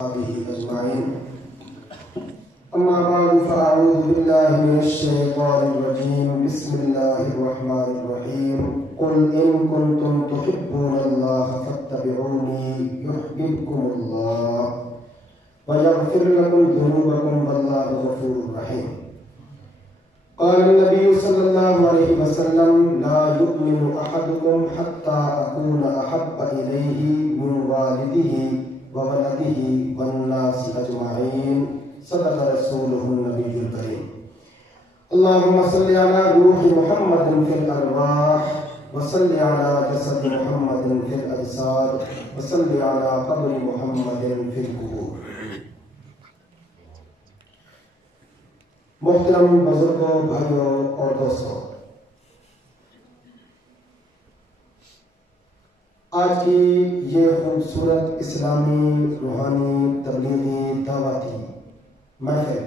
أجمعين. أما بعد فأعوذ بالله من الشيطان الرجيم. بسم الله الرحمن الرحيم. قل إن كنتم تحبون الله فاتبعوني يحببكم الله ويغفر لكم ذنوبكم والله غفور رحيم. قال النبي صلى الله عليه وسلم لا يؤمن أحدكم حتى أكون أحب إليه من والده وولده والناس أجمعين. صدق رسوله النبي الكريم. اللهم صل على روح محمد في الأرواح وصل على جسد محمد في الأجساد وصل على قبر محمد في القبور. محترم بزرگوں، بھائیوں اور دوستوں، آج کی یہ خوبصورت اسلامی روحانی تبلیغی دعوتی محفل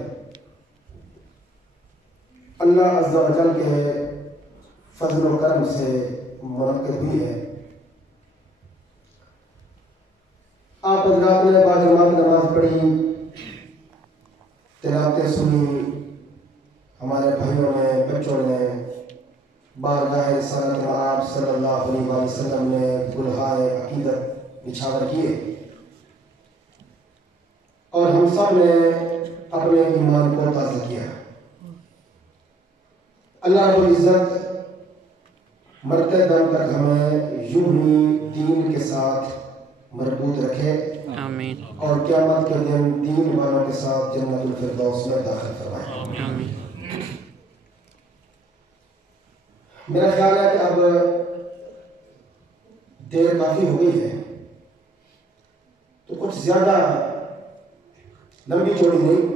اللہ عز و جل کے فضل و کرم سے منعقد ہوئی ہے. آپ حضرات نے باجماعت نماز پڑھی، تلاوتیں سنی، ہمارے بھائیوں نے، بچوں نے بارگاہ رسالت آپ صلی اللہ علیہ وسلم نے گلہائے عقیدت نچھاور کیے، اور ہم سب نے اپنے ایمان کو تازہ کیا. اللہ رب العزت مرتے دم تک ہمیں یوں ہی دین کے ساتھ مربوط رکھے، آمین، اور قیامت کے دن دین والوں کے ساتھ جنت الفردوس میں داخل فرمائے، آمین. میرا خیال ہے کہ اب دیر کافی ہو گئی ہے، تو کچھ زیادہ لمبی چوڑی نہیں،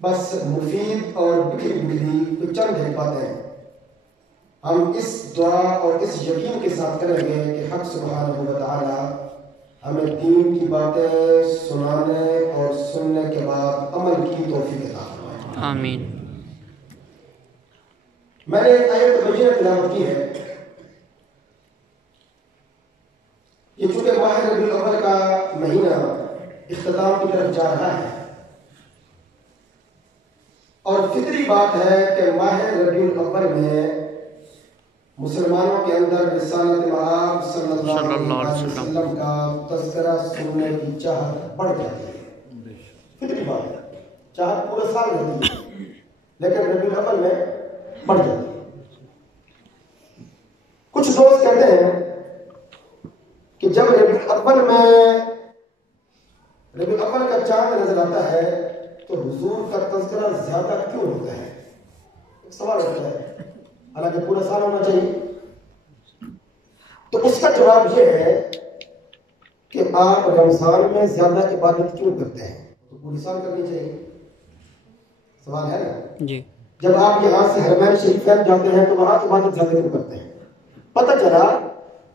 بس مفید اور بکھری کچھ چند ایک باتیں ہم اس دعا اور اس یقین کے ساتھ کریں گے کہ حق سبحانہ و تعالی ہمیں دین کی باتیں سنانے اور سننے کے بعد عمل کی توفیق عطا فرمائے، آمین. میں نے ایک آیت بینہ تلاوت کی ہے. یہ چونکہ ماہ ربیع الاول کا مہینہ اختتام کی طرف جا رہا ہے، اور فطری بات ہے کہ ماہ ربیع الاول میں مسلمانوں کے اندر رسالت مآب صلی اللہ علیہ وسلم کا تذکرہ سننے کی چاہت بڑھ جاتی ہے. فطری بات ہے، چاہت پورے سال رہتی ہے لیکن ربیع الاول میں بڑھ جاتی ہے. کچھ دوست کہتے ہیں کہ جب ربیع الاول کا چاند نظر آتا ہے تو حضور کا تذکرہ زیادہ کیوں ہوتا ہے؟ ایک سوال ہوتا ہے، حالانکہ پورا سال ہونا چاہیے. تو اس کا جواب یہ ہے کہ آپ رمضان میں زیادہ عبادت کیوں کرتے ہیں؟ تو پوری سال کرنی چاہیے. سوال ہے نا جی. جب آپ یہاں سے حرمین شریف جاتے ہیں تو وہاں عبادت زیادہ کیوں کرتے ہیں؟ پتہ چلا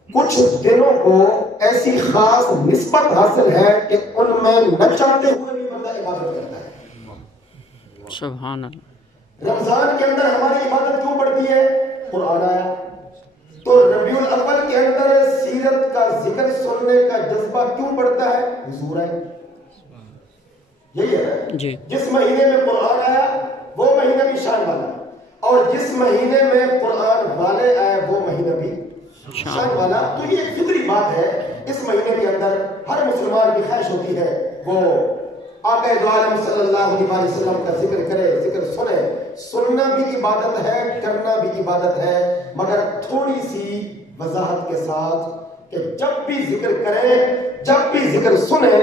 کچھ دنوں کو ایسی خاص نسبت حاصل ہے کہ ان میں نہ چاہتے ہوئے بھی بندہ عبادت کرتا ہے. سبحان اللہ. رمضان کے اندر ہماری عبادت کیوں بڑھتی ہے؟ قرآن آیا. تو ربیع الاول کے اندر سیرت کا ذکر سننے کا جذبہ کیوں بڑھتا ہے؟ حضور آئے. یہی ہے جی. جس مہینے میں قرآن آیا وہ مہینہ بھی شان والا، اور جس مہینے میں قرآن والے آئے وہ مہینہ بھی شان والا. تو یہ فطری بات ہے، اس مہینے کے اندر ہر مسلمان کی خواہش ہوتی ہے وہ آقا دو عالم صلی اللہ علیہ وسلم کا ذکر کرے، ذکر سنے. سننا بھی عبادت ہے، کرنا بھی عبادت ہے، مگر تھوڑی سی وضاحت کے ساتھ کہ جب بھی ذکر کریں، جب بھی ذکر سنیں،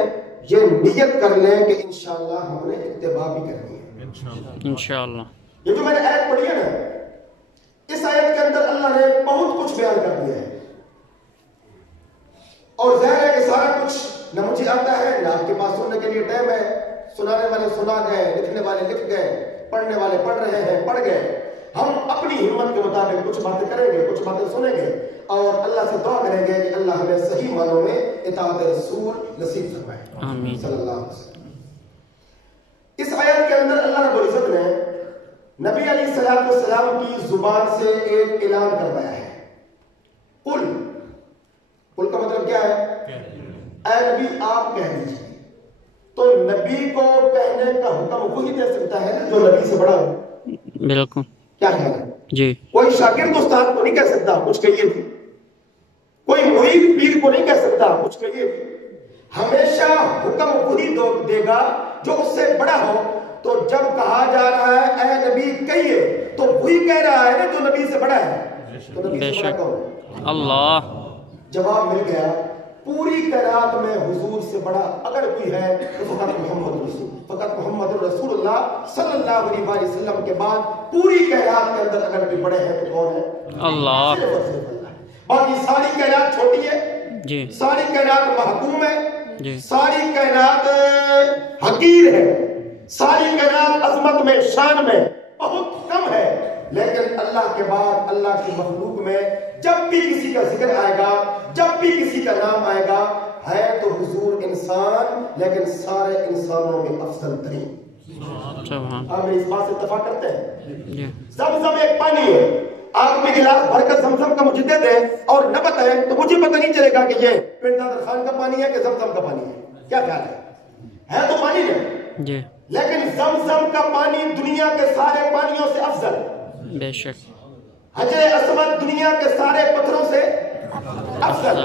یہ نیت کر لیں کہ انشاءاللہ ہم نے اتباع بھی کرنی ہے انشاءاللہ. یہ جو میں نے آیت پڑھی ہے نا، اس آیت کے اندر اللہ نے بہت کچھ بیان کر دیا ہے، اور ظاہر ہے کہ سارا کچھ نہ مجھے آتا ہے نہ آپ کے پاس سننے کے لیے ٹائم ہے. سنانے والے سنا گئے، لکھنے والے لکھ گئے، پڑھنے والے پڑھ رہے ہیں، پڑھ گئے. ہم اپنی ہمت کے مطابق کچھ باتیں کریں گے، کچھ باتیں سنیں گے، اور اللہ سے دعا کریں گے کہ اللہ ہمیں صحیح معنوں میں اطاعت رسول نصیب فرمائے، آمین صلی اللہ علیہ وسلم. اس آیت کے اندر اللہ رب العزت نے نبی علیہ السلام کی زبان سے ایک اعلان کروایا ہے. قل کا مطلب کیا ہے؟ اے نبی آپ کہہ دیجیے. تو نبی کو کہنے کا حکم وہی دے سکتا ہے جو نبی سے بڑا ہو. بالکل. کیا خیال ہے؟ جی. کوئی شاگرد استاد کو نہیں کہہ سکتا کچھ کہیے تھی, کوئی مرید پیر کو نہیں کہہ سکتا کچھ کہیے تھی. ہمیشہ حکم وہی دے گا جو اس سے بڑا ہو. تو جب کہا جا رہا ہے اے نبی کہیے, تو وہی کہہ رہا ہے نا جو نبی سے بڑا ہے. تو نبی سے بڑا کون ہے؟ اللہ. جواب مل گیا. پوری کائنات میں حضور سے بڑا اگر کوئی ہے تو فقط محمد رسول, فقط محمد رسول اللہ صلی اللہ علیہ وسلم کے بعد پوری کائنات کے اندر اگر کوئی بڑے ہیں تو کون ہے؟ اللہ. صرف اور صرف اللہ. باقی ساری کائنات چھوٹی ہے جی, ساری کائنات محکوم ہے جی, ساری کائنات حقیر ہے, ساری کائنات عظمت میں شان میں بہت کم ہے. لیکن اللہ کے بعد اللہ کی مخلوق میں جب بھی کسی کا ذکر آئے گا, جب بھی کسی کا نام آئے گا, ہے تو حضور انسان لیکن سارے انسانوں میں افضل ترین. آپ اس بات سے اتفاق کرتے ہیں؟ زمزم ایک پانی ہے, آپ میں گلاس بھر کر زمزم کا مجھے دے دیں اور نہ بتائیں تو مجھے پتہ نہیں چلے گا کہ یہ پنڈ نادر خان کا پانی ہے کہ زمزم کا پانی ہے. کیا خیال ہے تو پانی ہے جی, لیکن زمزم کا پانی دنیا کے سارے پانیوں سے افضل. بے شک. حجر اسود دنیا کے سارے پتھروں سے افضل.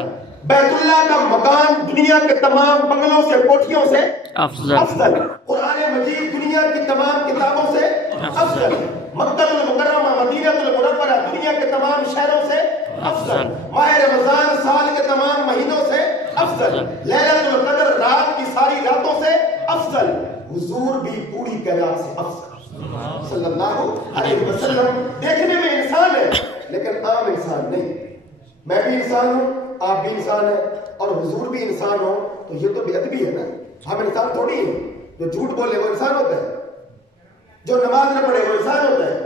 بیت اللہ کا مکان دنیا کے تمام بنگلوں سے کوٹھیوں سے افضل. قرآن مجید دنیا کی تمام کتابوں سے افضل. مکہ المکرمہ مدینہ المنورہ دنیا کے تمام شہروں سے افضل. ماہ رمضان سال کے تمام مہینوں سے افضل. لیلۃ القدر رات کی ساری راتوں سے افضل. حضور بھی پوری کائنات سے افضل صلی اللہ علیہ وسلم. دیکھنے میں انسان ہے لیکن عام انسان نہیں. میں بھی انسان ہوں, آپ بھی انسان ہیں, اور حضور بھی انسان ہو, تو یہ تو بے ادبی ہے نا. ہم انسان تھوڑی ہیں. جو جھوٹ بولے وہ انسان ہوتا ہے, جو نماز نہ پڑھے وہ انسان ہوتا ہے,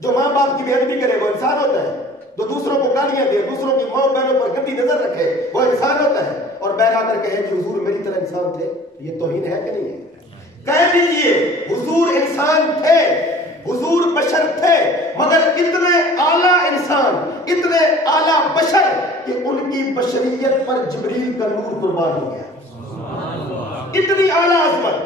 جو ماں باپ کی بے ادبی کرے وہ انسان ہوتا ہے, جو دوسروں کو گالیاں دے, دوسروں کی ماں بہنوں پر گندی نظر رکھے وہ انسان ہوتا ہے. اور بیٹھ آ کر کہے کہ حضور میری طرح انسان تھے, یہ توہین ہے کہ نہیں ہے؟ کہہ دیجئے حضور انسان تھے, حضور بشر تھے, مگر اتنے اعلیٰ انسان, اتنے اعلیٰ بشر کہ ان کی بشریت پر جبریل کا نور قربان ہو گیا. اتنی اعلیٰ عظمت,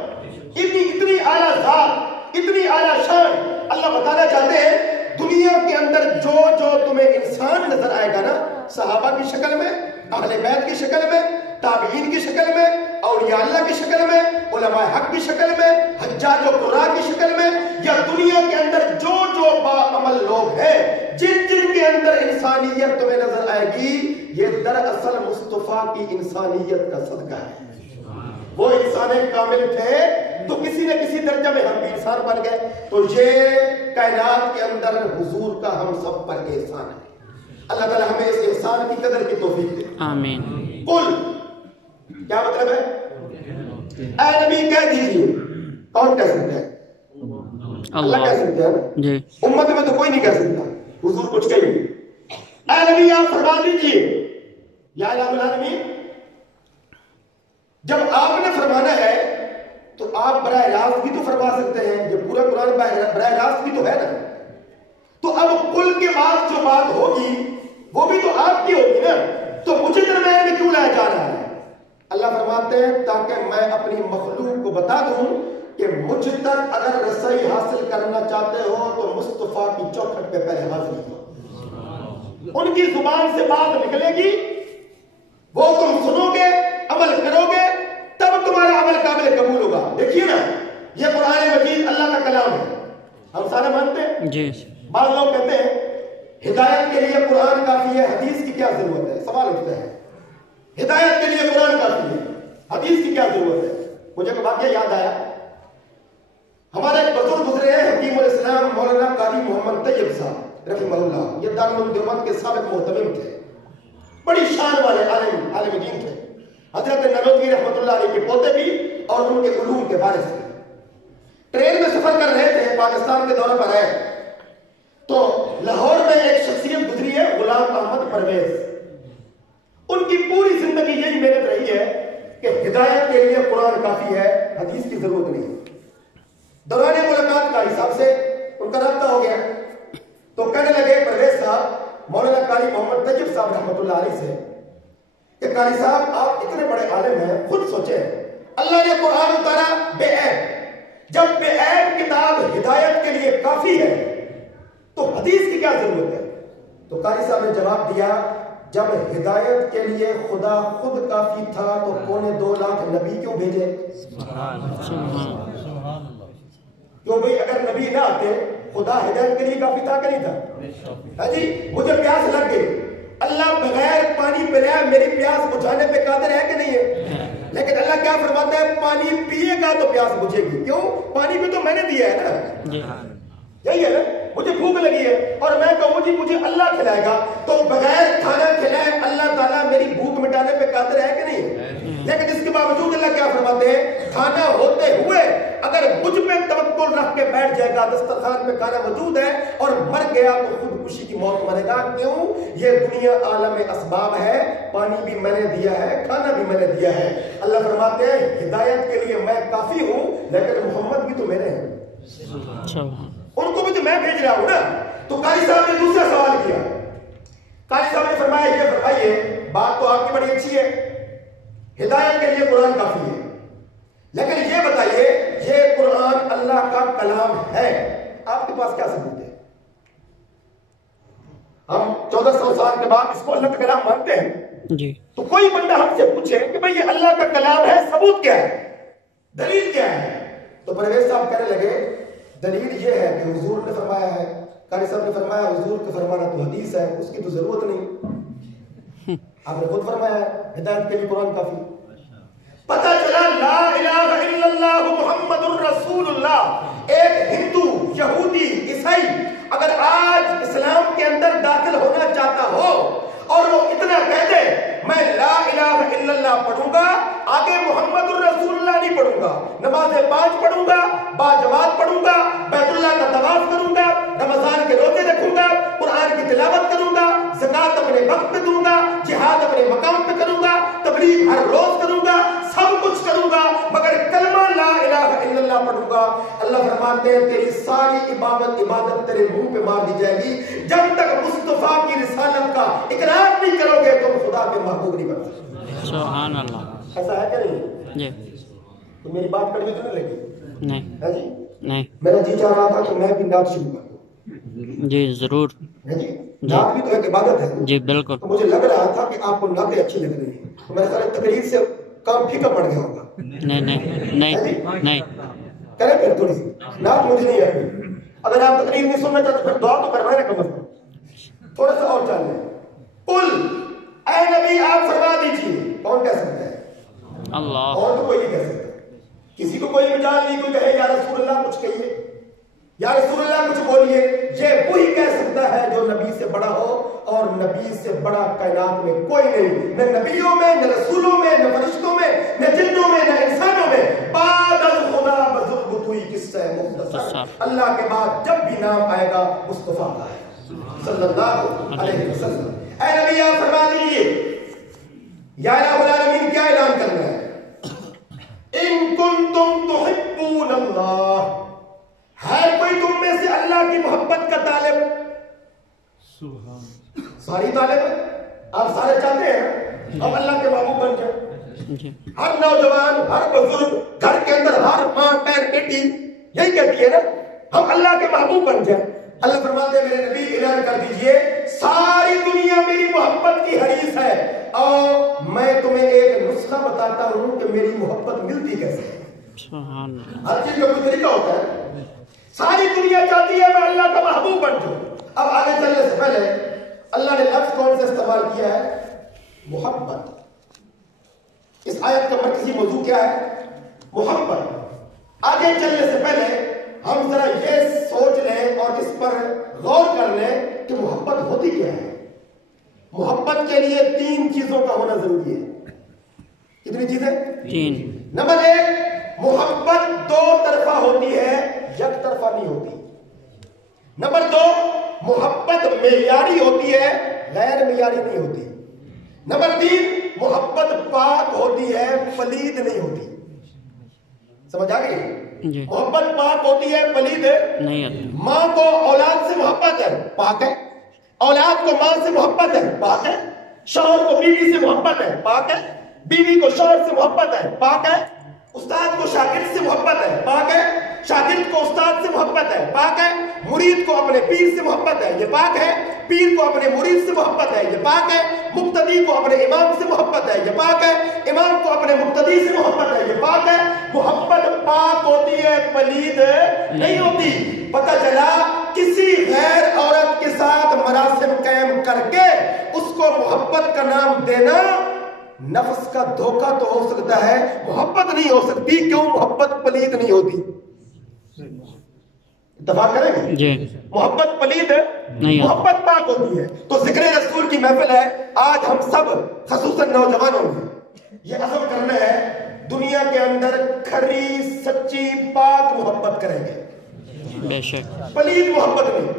اتنی اعلیٰ ذات, اتنی اعلیٰ شان. اللہ بتانا چاہتے ہیں دنیا کے اندر جو تمہیں انسان نظر آئے گا نا, صحابہ کی شکل میں, اہل بیت کی شکل میں, تابعین کی شکل میں, اولیاء اللہ کی شکل میں, علماء حق کی شکل میں, حجاج و قراء کی شکل میں, یا دنیا کے اندر جو باعمل لوگ ہیں جن کے اندر انسانیت تمہیں نظر آئے گی, یہ دراصل مصطفیٰ کی انسانیت کا صدقہ ہے. وہ انسان کامل تھے تو کسی نہ کسی درجہ میں ہم بھی انسان بن گئے. تو یہ کائنات کے اندر حضور کا ہم سب پر احسان ہے. اللہ تعالیٰ ہمیں اس احسان کی قدر کی توفیق دے. آمین. قل کیا مطلب ہے؟ اے نبی کہہ دیجیے. کون کہہ سکتا ہے؟ اللہ کہہ سکتا ہے جی. امت میں تو کوئی نہیں کہہ سکتا. حضور کچھ کہیے. اے نبی آپ فرما دیجیے یا الہ العالمین. جب آپ نے فرمانا ہے تو آپ براہ راست بھی تو فرما سکتے ہیں. جب پورا قرآن براہ راست بھی تو ہے نا, تو اب قل کے بعد جو بات ہوگی وہ بھی تو آپ کی ہوگی نا. تو مجھے درمیان میں کیوں لایا جا رہا ہے؟ اللہ فرماتے ہیں تاکہ میں اپنی مخلوق کو بتا دوں کہ مجھ تک اگر رسائی حاصل کرنا چاہتے ہو تو مصطفیٰ کی چوکھٹ پہ پہلے حاضر ہو. ان کی زبان سے بات نکلے گی, وہ تم سنو گے, عمل کرو گے, تب تمہارا عمل قابل قبول ہوگا. دیکھیے نا, یہ قرآن مجید اللہ کا کلام ہے, ہم سارے مانتے ہیں جی. بعض لوگ کہتے ہیں ہدایت کے لیے قرآن کافی ہے, حدیث کی کیا ضرورت ہے. سوال اٹھتا ہے ہدایت کے لیے قرآن کافی ہے, حدیث کی کیا ضرورت ہے. مجھے ایک واقعہ یاد آیا. ہمارے ایک بزرگ گزرے ہیں حکیم الاسلام مولانا قاری محمد طیب صاحب رحمہ اللہ. یہ دارالعلوم دیوبند کے سابق محتمم تھے, بڑی شان والے عالم دین تھے. حضرت نانوتوی رحمۃ اللہ علیہ کے پوتے بھی اور ان کے علوم کے وارث تھے. ٹرین میں سفر کر رہے تھے, پاکستان کے دورے پر آئے تو لاہور میں ایک شخصیت گزری ہے غلام احمد پرویز. ان کی پوری زندگی یہی محنت رہی ہے کہ ہدایت کے لیے قرآن کافی ہے, حدیث کی ضرورت نہیں. دوران ملاقات کا حساب سے ان کا رابطہ ہو گیا تو کہنے لگے پرویز صاحب مولانا قاری محمد طیب صاحب رحمۃ اللہ علیہ سے کہ قاری صاحب آپ اتنے بڑے عالم ہیں، خود سوچیں اللہ نے قرآن اتارا بے عیب، جب بے عیب کتاب ہدایت کے لیے کافی ہے تو حدیث کی کیا ضرورت ہے؟ تو قاری صاحب نے جواب دیا جب ہدایت کے لیے خدا خود کافی تھا تو 2.25 لاکھ نبی کیوں بھیجے؟ کیوں بھئی اگر نبی نہ آتے خدا ہدایت کے لیے کافی تھا کہ نہیں تھا؟ ہاں جی، مجھے پیاس لگ گئی، اللہ بغیر پانی پلایا میری پیاس بجھانے پہ قادر ہے کہ نہیں ہے؟ لیکن اللہ کیا فرماتا ہے؟ پانی پیے گا تو پیاس بجھے گی، کیوں؟ پانی بھی تو میں نے دیا ہے نا، یہی ہے نا، مجھے بھوک لگی ہے اور میں کہوں جی مجھے اللہ کھلائے گا، تو بغیر کھانا کھلائے اللہ تعالیٰ میری بھوک مٹانے پہ قادر ہے کہ نہیں ہے؟ لیکن اس کے باوجود اللہ کیا فرماتے ہیں؟ کھانا ہوتے ہوئے اگر مجھ پہ توکل رکھ کے بیٹھ جائے گا، دسترخوان میں کھانا موجود ہے اور مر گیا تو خودکشی کی موت مرے گا، کیوں؟ یہ دنیا عالم اسباب ہے، پانی بھی میں نے دیا ہے، کھانا بھی میں نے دیا ہے۔ اللہ فرماتے ہیں ہدایت کے لیے میں کافی ہوں، لیکن محمد بھی تو میرے ہیں، ان کو بھی تو میں بھیج رہا ہوں نا۔ تو قاری صاحب نے دوسرا سوال کیا، قاری صاحب نے فرمایا یہ فرمائیے بات تو آپ کی بڑی اچھی ہے، ہدایت کے لیے قرآن کافی ہے، لیکن یہ بتائیے یہ قرآن اللہ کا کلام ہے، آپ کے پاس کیا ثبوت ہے؟ ہم 1400 سال کے بعد اس کو اللہ کا کلام مانتے ہیں جی، تو کوئی بندہ ہم سے پوچھے کہ بھئی یہ اللہ کا کلام ہے، ثبوت کیا ہے، دلیل کیا ہے؟ تو پرویز صاحب کہنے لگے دلیل یہ ہے کہ حضور نے فرمایا ہے۔ قاری صاحب نے فرمایا حضور کا فرمانا تو حدیث ہے، اس کی تو ضرورت نہیں، آپ نے خود فرمایا ہے ہدایت کے لیے قرآن کافی۔ پتہ چلا لا الہ الا اللہ محمد الرسول اللہ، ایک ہندو، یہودی، عیسائی اگر آج اسلام کے اندر داخل ہونا چاہتا ہو اور وہ اتنا کہہ دے میں لا الہ الا اللہ پڑھوں گا، آگے محمد الرسول اللہ نہیں پڑھوں گا، نماز 5 پڑھوں گا، باجماعت پڑھوں گا، بیت اللہ کا طواف کروں گا، رمضان کے روزے رکھوں گا، قرآن کی تلاوت کروں گا، زکوٰۃ اپنے وقت پہ دوں گا، جہاد اپنے مقام پہ کروں گا، تبلیغ ہر روز کروں گا، سب کچھ کروں گا، مگر کلمہ لا الہ الا اللہ پڑھوں گا، اللہ فرماتے ہیں تیری ساری عبادت تیرے منہ پہ مار دی جائے گی، جب تک مصطفیٰ کی رسالت کا اقرار نہیں کرو گے تم خدا کے محبوب نہیں بن سکتے۔ سبحان اللہ، ایسا ہے کہ نہیں جی؟ تو میری بات کڑوی تو نہیں لگی؟ نہیں ہے جی، نہیں، میرا جی چاہ رہا تھا کہ میں بھی نعت شروع کر دوں جی، ضرور جی، نعت بھی تو ایک عبادت ہے جی، بالکل، تو مجھے لگ رہا تھا کہ آپ کو نعتیں اچھی لگ رہی ہیں، تو میرے خیال تقریر سے کام پھیکا پڑ گیا ہوگا۔ نہیں نہیں نہیں نہیں، کریں پھر تھوڑی سی نعت، مجھے نہیں آتی، اگر آپ تقریر نہیں سننا چاہتے پھر دعا تو کروائے نا کم از کم، تھوڑا سا اور چل لیں۔ قل اے نبی آپ فرما دیجیے، کون کہہ سکتا ہے؟ اللہ، اور تو کوئی نہیں کہہ سکتا، کسی کو کوئی مجال نہیں کوئی کہے یا رسول اللہ کچھ کہیے، یا رسول اللہ کچھ بولیے، یہ وہی کہہ سکتا ہے جو نبی سے بڑا ہو، اور نبی سے بڑا کائنات میں کوئی نہیں، نہ نبیوں میں، نہ رسولوں میں، نہ فرشتوں میں، نہ جنوں میں، نہ انسانوں میں، بعد الخدا بزرگ توئی قصہ مختصر، اللہ کے بعد جب بھی نام آئے گا مصطفیٰ کا ہے صلی اللہ علیہ وسلم۔ اے نبی آپ فرما دیجیے، یا الہ العالمین کیا اعلان کرنا ہے؟ ان کنتم تحبون اللہ، ہے کوئی تم میں سے اللہ کی محبت کا طالب؟ ساری طالب ہے، آپ سارے چاہتے ہیں ہم اللہ کے محبوب بن جائیں، ہر نوجوان، ہر بزرگ، گھر کے اندر ہر ماں بہن بیٹی یہی کہتی ہے نا ہم اللہ کے محبوب بن جائیں۔ اللہ فرماتے ہیں میرے نبی اعلان کر دیجئے ساری دنیا میری محبت کی حریص ہے، اور میں تمہیں ایک نسخہ بتاتا ہوں کہ میری محبت ملتی کیسے ہے۔ ہر چیز کا کوئی طریقہ ہوتا ہے، ساری دنیا چاہتی ہے میں اللہ کا محبوب بن جاؤں۔ اب آگے چلنے سے پہلے اللہ نے لفظ کون سے استعمال کیا ہے؟ محبت۔ اس آیت کا مرکزی موضوع کیا ہے؟ محبت۔ آگے چلنے سے پہلے ہم ذرا یہ سوچ لیں اور اس پر غور کر لیں کہ محبت ہوتی کیا ہے۔ محبت کے لیے 3 چیزوں کا ہونا ضروری ہے۔ کتنی چیزیں؟ 3۔ نمبر 1، محبت 2 طرفہ ہوتی ہے، یک طرفہ نہیں ہوتی۔ نمبر 2، محبت معیاری ہوتی ہے، غیر معیاری نہیں ہوتی۔ نمبر 3، محبت پاک ہوتی ہے، پلید نہیں ہوتی۔ سمجھ آ گئی؟ جی۔ محبت پاک ہوتی ہے، پلید نہیں ہوتی۔ ماں کو اولاد سے محبت ہے، پاک ہے۔ اولاد کو ماں سے محبت ہے، پاک ہے۔ شوہر کو بیوی سے محبت ہے، پاک ہے۔ بیوی کو شوہر سے محبت ہے، پاک ہے. استاد کو شاگرد سے محبت ہے، پاک ہے. شاگرد کو استاد سے محبت ہے، پاک ہے. مرید کو اپنے پیر سے محبت ہے، یہ پاک ہے. پیر کو اپنے مرید سے محبت ہے، یہ پاک ہے. مقتدی کو اپنے امام سے محبت ہے، یہ پاک ہے. امام کو اپنے مقتدی سے محبت ہے، یہ پاک ہے. محبت پاک ہوتی ہے، پلید نہیں ہوتی. پتہ چلا کسی غیر عورت کے ساتھ مراسم قائم کر کے اس کو محبت کا نام دینا نفس کا دھوکہ تو ہو سکتا ہے، محبت نہیں ہو سکتی. کیوں؟ محبت پلید نہیں ہوتی. اتفاق کریں گے جی. محبت پلید نہیں، محبت پاک ہوتی ہے. تو ذکر رسول کی محفل ہے. آج ہم سب خصوصاً نوجوانوں میں یہ عزم کرنا ہے دنیا کے اندر کھری سچی پاک محبت کریں گے. بے شک. پلید محبت نہیں.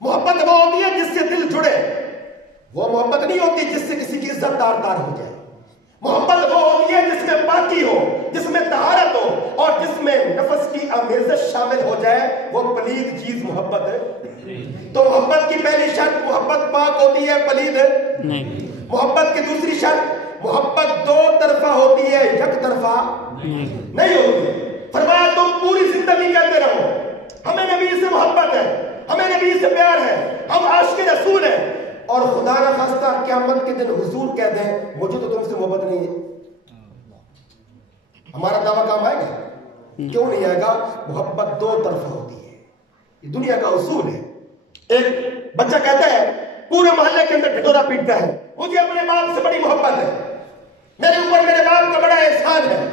محبت وہ ہوتی ہے جس سے دل جڑے. وہ محبت نہیں ہوتی جس سے کسی کی عزت دار ہو جائے. محبت وہ ہوتی ہے جس میں پاکی ہو، جس میں طہارت ہو اور جس میں نفس کی آمیزش شامل ہو جائے. وہ پلید چیز محبت ہے. تو محبت کی پہلی شرط محبت پاک ہوتی ہے، پلید نہیں. محبت کی دوسری شرط محبت دو طرفہ ہوتی ہے، یک طرفہ نہیں ہوتی. فرمایا تم پوری زندگی کہتے رہو ہمیں نبی سے محبت ہے، ہمیں نبی سے پیار ہے، ہم عاشق رسول ہیں، اور خدا نہ خواستہ قیامت کے دن حضور کہہ دیں مجھے تو تم سے محبت نہیں ہے. ہمارا دعویٰ کام آئے گا؟ کیوں نہیں آئے گا؟ محبت دو طرفہ ہوتی ہے، یہ دنیا کا اصول ہے. ایک بچہ کہتا ہے پورے محلے کے اندر ڈھٹورا پیٹتا ہے مجھے اپنے باپ سے بڑی محبت ہے، میرے اوپر میرے باپ کا بڑا احسان ہے،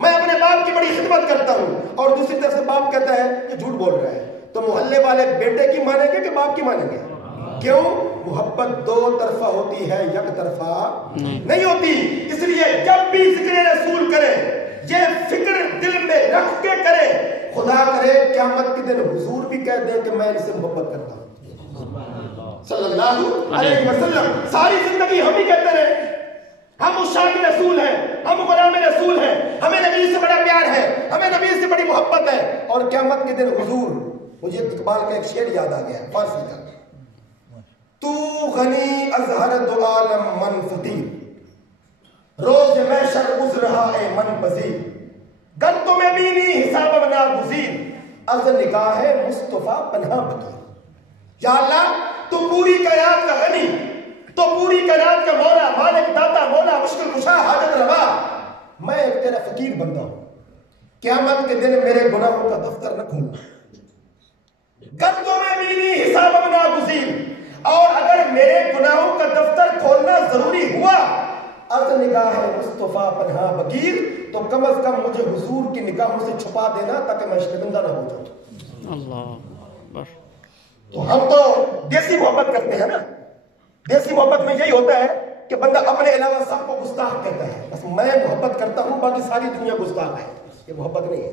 میں اپنے باپ کی بڑی خدمت کرتا ہوں. اور دوسری طرف سے باپ کہتا ہے کہ جھوٹ بول رہا ہے. تو محلے والے بیٹے کی مانیں گے کہ باپ کی مانیں گے؟ کیوں؟ محبت دو طرفہ ہوتی ہے، یک طرفہ نہیں ہوتی. اس لیے جب بھی ذکر رسول کرے یہ فکر دل میں رکھ کے کرے، خدا کرے قیامت کے دن حضور بھی کہہ دیں کہ میں ان سے محبت کرتا ہوں صلی اللہ علیہ وسلم. ساری زندگی ہم ہی کہتے رہے ہم عشاق رسول ہیں، ہم غلام رسول ہیں، ہمیں نبی سے بڑا پیار ہے، ہمیں نبی سے بڑی محبت ہے. اور قیامت کے دن حضور، مجھے اقبال کا ایک شعر یاد آ گیا فارسی کا، تو غنی ازہر دو عالم من فقیر، روز محشر گزر رہا اے من پذیر، گر تمہیں بینی حساب بنا گزیر، از نگاہ مصطفیٰ پناہ بگیر. یا اللہ تو پوری کائنات کا غنی، تو پوری کائنات کا مولا، مالک، داتا، مولا، مشکل کشا، حاجت روا، میں ایک تیرا فقیر بندہ ہوں. قیامت کے دن میرے گناہوں کا دفتر نہ کھولنا، گر تمہیں بینی حساب بنا گزیر، اور اگر میرے گناہوں کا دفتر کھولنا ضروری ہوا از نگاہ مصطفیٰ پناہ بگیر، تو کم از کم مجھے حضور کی نگاہوں سے چھپا دینا تاکہ میں شرمندہ نہ ہو جاؤں. اللہ. تو ہم تو دیسی محبت کرتے ہیں نا. دیسی محبت میں یہی ہوتا ہے کہ بندہ اپنے علاوہ سب کو گستاخ کہتا ہے، بس میں محبت کرتا ہوں باقی ساری دنیا گستاخ ہے. یہ محبت نہیں ہے.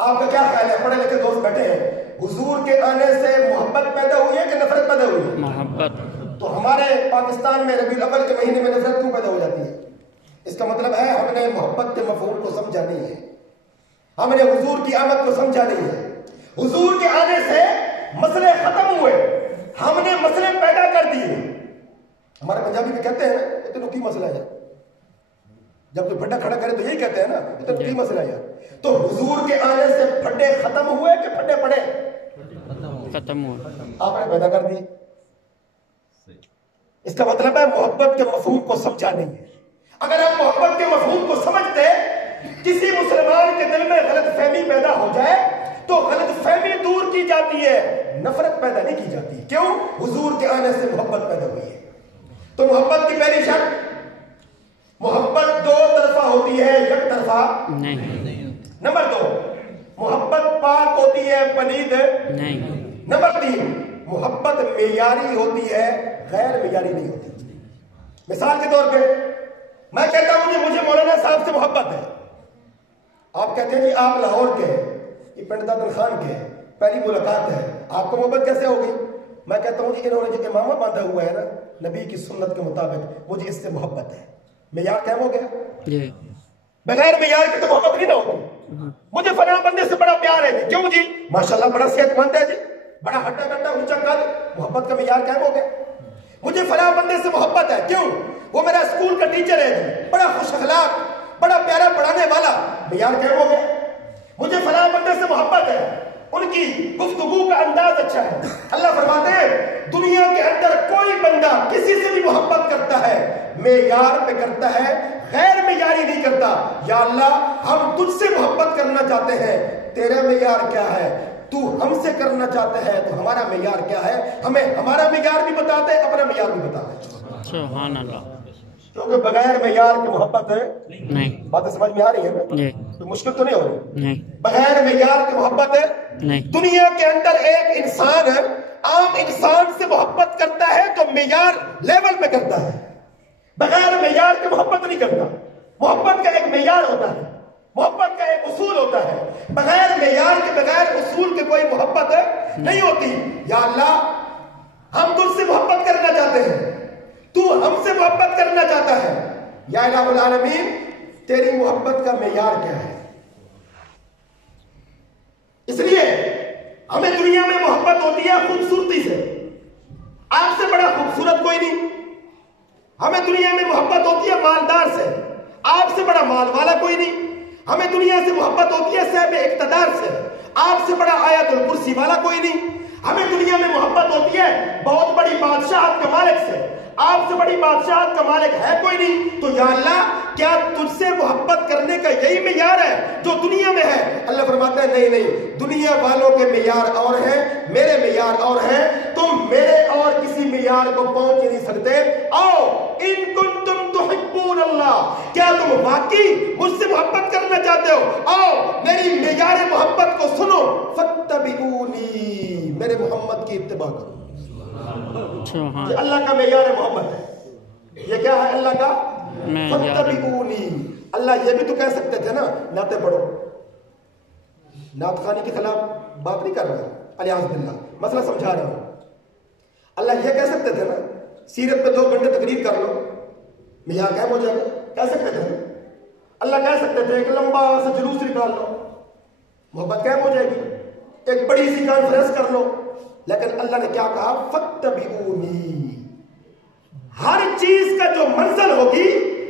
آپ کا کیا خیال ہے؟ پڑھے لکھے دوست بیٹھے ہیں، حضور کے آنے سے محبت پیدا ہوئی ہے کہ نفرت پیدا ہوئی ہے؟ محبت. تو ہمارے پاکستان میں ربیع الاول کے مہینے میں نفرت کیوں پیدا ہو جاتی ہے؟ اس کا مطلب ہے ہم نے محبت کے مفہوم کو سمجھا نہیں ہے، ہم نے حضور کی آمد کو سمجھا نہیں ہے. حضور کے آنے سے مسئلے ختم ہوئے، ہم نے مسئلے پیدا کر دیے. ہمارے پنجابی میں کہتے ہیں نا اتنا کی مسئلہ ہے، جب کوئی پھڈا کھڑا کرے تو یہی کہتے ہیں نا اتنا کی مسئلہ ہے. تو حضور کے آنے سے پھڈے ختم ہوئے کہ پھڈے پڑے؟ ختم ہوا. آپ نے پیدا کر دی. اس کا مطلب ہے محبت کے مفہوم کو سمجھا نہیں ہے. اگر آپ محبت کے مفہوم کو سمجھتے، کسی مسلمان کے دل میں غلط فہمی پیدا ہو جائے تو غلط فہمی دور کی جاتی ہے، نفرت پیدا نہیں کی جاتی. کیوں؟ حضور کے آنے سے محبت پیدا ہوئی ہے. تو محبت کی پہلی شرط محبت دو طرفہ ہوتی ہے، یک طرفہ نہیں. نمبر 2 محبت پاک ہوتی ہے، پلید نہیں. نمبر 3 محبت معیاری ہوتی ہے، غیر معیاری نہیں ہوتی. مثال کے طور پہ میں کہتا ہوں کہ مجھے مولانا صاحب سے محبت ہے. آپ کہتے ہیں کہ آپ لاہور کے ہیں، یہ پنڈت دادن خان کے ہیں، پہلی ملاقات ہے، آپ کو محبت کیسے ہوگی؟ میں کہتا ہوں کہ انہوں نے جو امامہ باندھا ہوا ہے نا نبی کی سنت کے مطابق، مجھے اس سے محبت ہے. معیار قائم ہو گیا. جی. بغیر معیار کے تو محبت نہیں نہ ہوتی. مجھے فلاں بندے سے بڑا پیار ہے جی، کیوں جی؟ ماشاءاللہ بڑا صحت مند ہے جی، بڑا ہٹا کٹا اونچا قد، محبت کا معیار قائم ہو گیا. مجھے فلاں بندے سے محبت ہے، کیوں؟ وہ میرا اسکول کا ٹیچر ہے، بڑا خوش اخلاق، بڑا پیارا پڑھانے والا، معیار کیا ہو گیا؟ مجھے فلاں بندے سے محبت ہے، ان کی گفتگو کا انداز اچھا ہے۔ اللہ فرماتے ہیں دنیا کے اندر کوئی بندہ کسی سے بھی محبت کرتا ہے معیار پہ کرتا ہے، غیر معیاری نہیں کرتا۔ یا اللہ ہم تجھ سے محبت کرنا چاہتے ہیں، تیرا معیار کیا ہے؟ تو ہم سے کرنا چاہتا ہے تو ہمارا معیار کیا ہے؟ ہمیں ہمارا معیار بھی بتا دے، اپنا معیار بھی بتا دے۔ سبحان اللہ۔ کیونکہ بغیر معیار کے محبت ہے نہیں، باتیں سمجھ میں آ رہی ہے نا؟ جی کوئی مشکل تو نہیں ہو رہی؟ نہیں، بغیر معیار کے محبت ہے نہیں، دنیا کے اندر ایک انسان عام انسان سے محبت کرتا ہے تو معیار لیول پہ کرتا ہے، بغیر معیار کے محبت نہیں کرتا۔ محبت کا ایک معیار ہوتا ہے، محبت کا ایک اصول ہوتا ہے، بغیر معیار کے بغیر اصول کے کوئی محبت نہیں ہوتی۔ یا اللہ ہم تجھ سے محبت کرنا چاہتے ہیں، تو ہم سے محبت کرنا چاہتا ہے، یا الہ العالمین تیری محبت کا معیار کیا ہے؟ اس لیے ہمیں دنیا میں محبت ہوتی ہے خوبصورتی سے، آپ سے بڑا خوبصورت کوئی نہیں۔ ہمیں دنیا میں محبت ہوتی ہے مالدار سے، آپ سے بڑا مال والا کوئی نہیں۔ ہمیں دنیا سے محبت ہوتی ہے صاحب اقتدار سے، آپ سے بڑا آیت الکرسی والا کوئی نہیں۔ ہمیں دنیا میں محبت ہوتی ہے بہت بڑی بادشاہت کے مالک سے، آپ سے بڑی بادشاہت کا مالک ہے کوئی نہیں۔ تو یا اللہ کیا تجھ سے محبت کرنے کا یہی معیار ہے جو دنیا میں ہے؟ اللہ فرماتا ہے نہیں نہیں، دنیا والوں کے معیار اور ہیں، میرے معیار اور ہیں، تم میرے اور کسی معیار کو پہنچ نہیں سکتے۔ آؤ ان کنتم تحبون اللہ، کیا تم واقعی مجھ سے محبت کرنا چاہتے ہو؟ آؤ میری معیار محبت کو سنو، فاتبعونی، میرے محمد کی اتباع کرو۔ یہ اللہ کا معیار محبت ہے۔ یہ کیا ہے اللہ کا؟ فاتبعونی۔ اللہ یہ بھی تو کہہ سکتے تھے نا نعتیں پڑھو، نعت خوانی کے خلاف بات نہیں کر رہا، الیاذ باللہ، مسئلہ سمجھا رہا ہوں۔ اللہ یہ کہہ سکتے تھے نا سیرت پہ 2 گھنٹے تقریر کر لو، معیار قائم ہو جائے گا، کہہ سکتے تھے نا۔ اللہ کہہ سکتے تھے ایک لمبا سا جلوس نکال لو، محبت قائم ہو جائے گی، ایک بڑی سی کانفرنس کر لو، لیکن اللہ نے کیا کہا؟ فاتبعونی۔ ہر چیز کا جو منزل ہوگی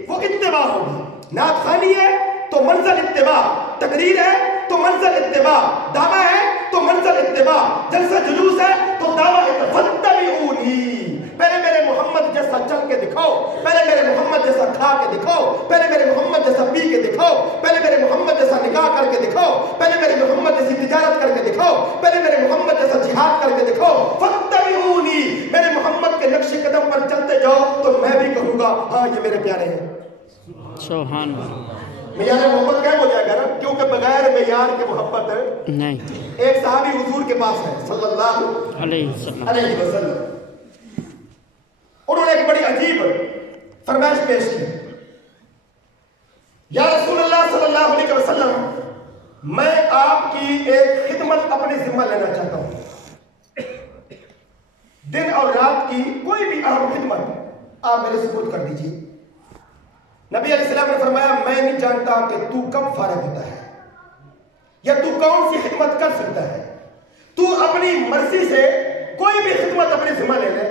وہ اتباع ہوگی۔ نعت خوانی ہے تو منزل اتباع، تقریر ہے تو منزل اتباع، دعویٰ ہے تو منزل اتباع، جلسہ جلوس ہے تو دعویٰ فاتبعونی۔ پہلے میرے محمد جیسا چل کے دکھاؤ، پہلے میرے محمد جیسا کھا کے دکھاؤ، پہلے میرے محمد جیسا پی کے دکھاؤ، پہلے میرے محمد جیسا نکاح کر کے دکھاؤ، پہلے میرے محمد جیسی تجارت کر کے دکھاؤ، پہلے میرے محمد جیسا جہاد کر کے دکھاؤ۔ فاتبعونی، میرے محمد کے نقش قدم پر چلتے جاؤ تو میں بھی کہوں گا ہاں یہ میرے پیارے ہیں۔ سبحان اللہ۔ معیار محبت کیا ہو جائے گا نا؟ کیونکہ بغیر معیار کے محبت ہے نہیں۔ ایک صحابی حضور کے پاس ہے صلی اللہ علیہ وسلم، انہوں نے ایک بڑی عجیب فرمائش پیش کی، یا رسول اللہ صلی اللہ علیہ وسلم میں آپ کی ایک خدمت اپنے ذمہ لینا چاہتا ہوں، دن اور رات کی کوئی بھی اہم خدمت آپ میرے سپرد کر دیجیے۔ نبی علیہ السلام نے فرمایا میں نہیں جانتا کہ تو کب فارغ ہوتا ہے یا تو کون سی خدمت کر سکتا ہے، تو اپنی مرضی سے کوئی بھی خدمت اپنے ذمہ لے لے۔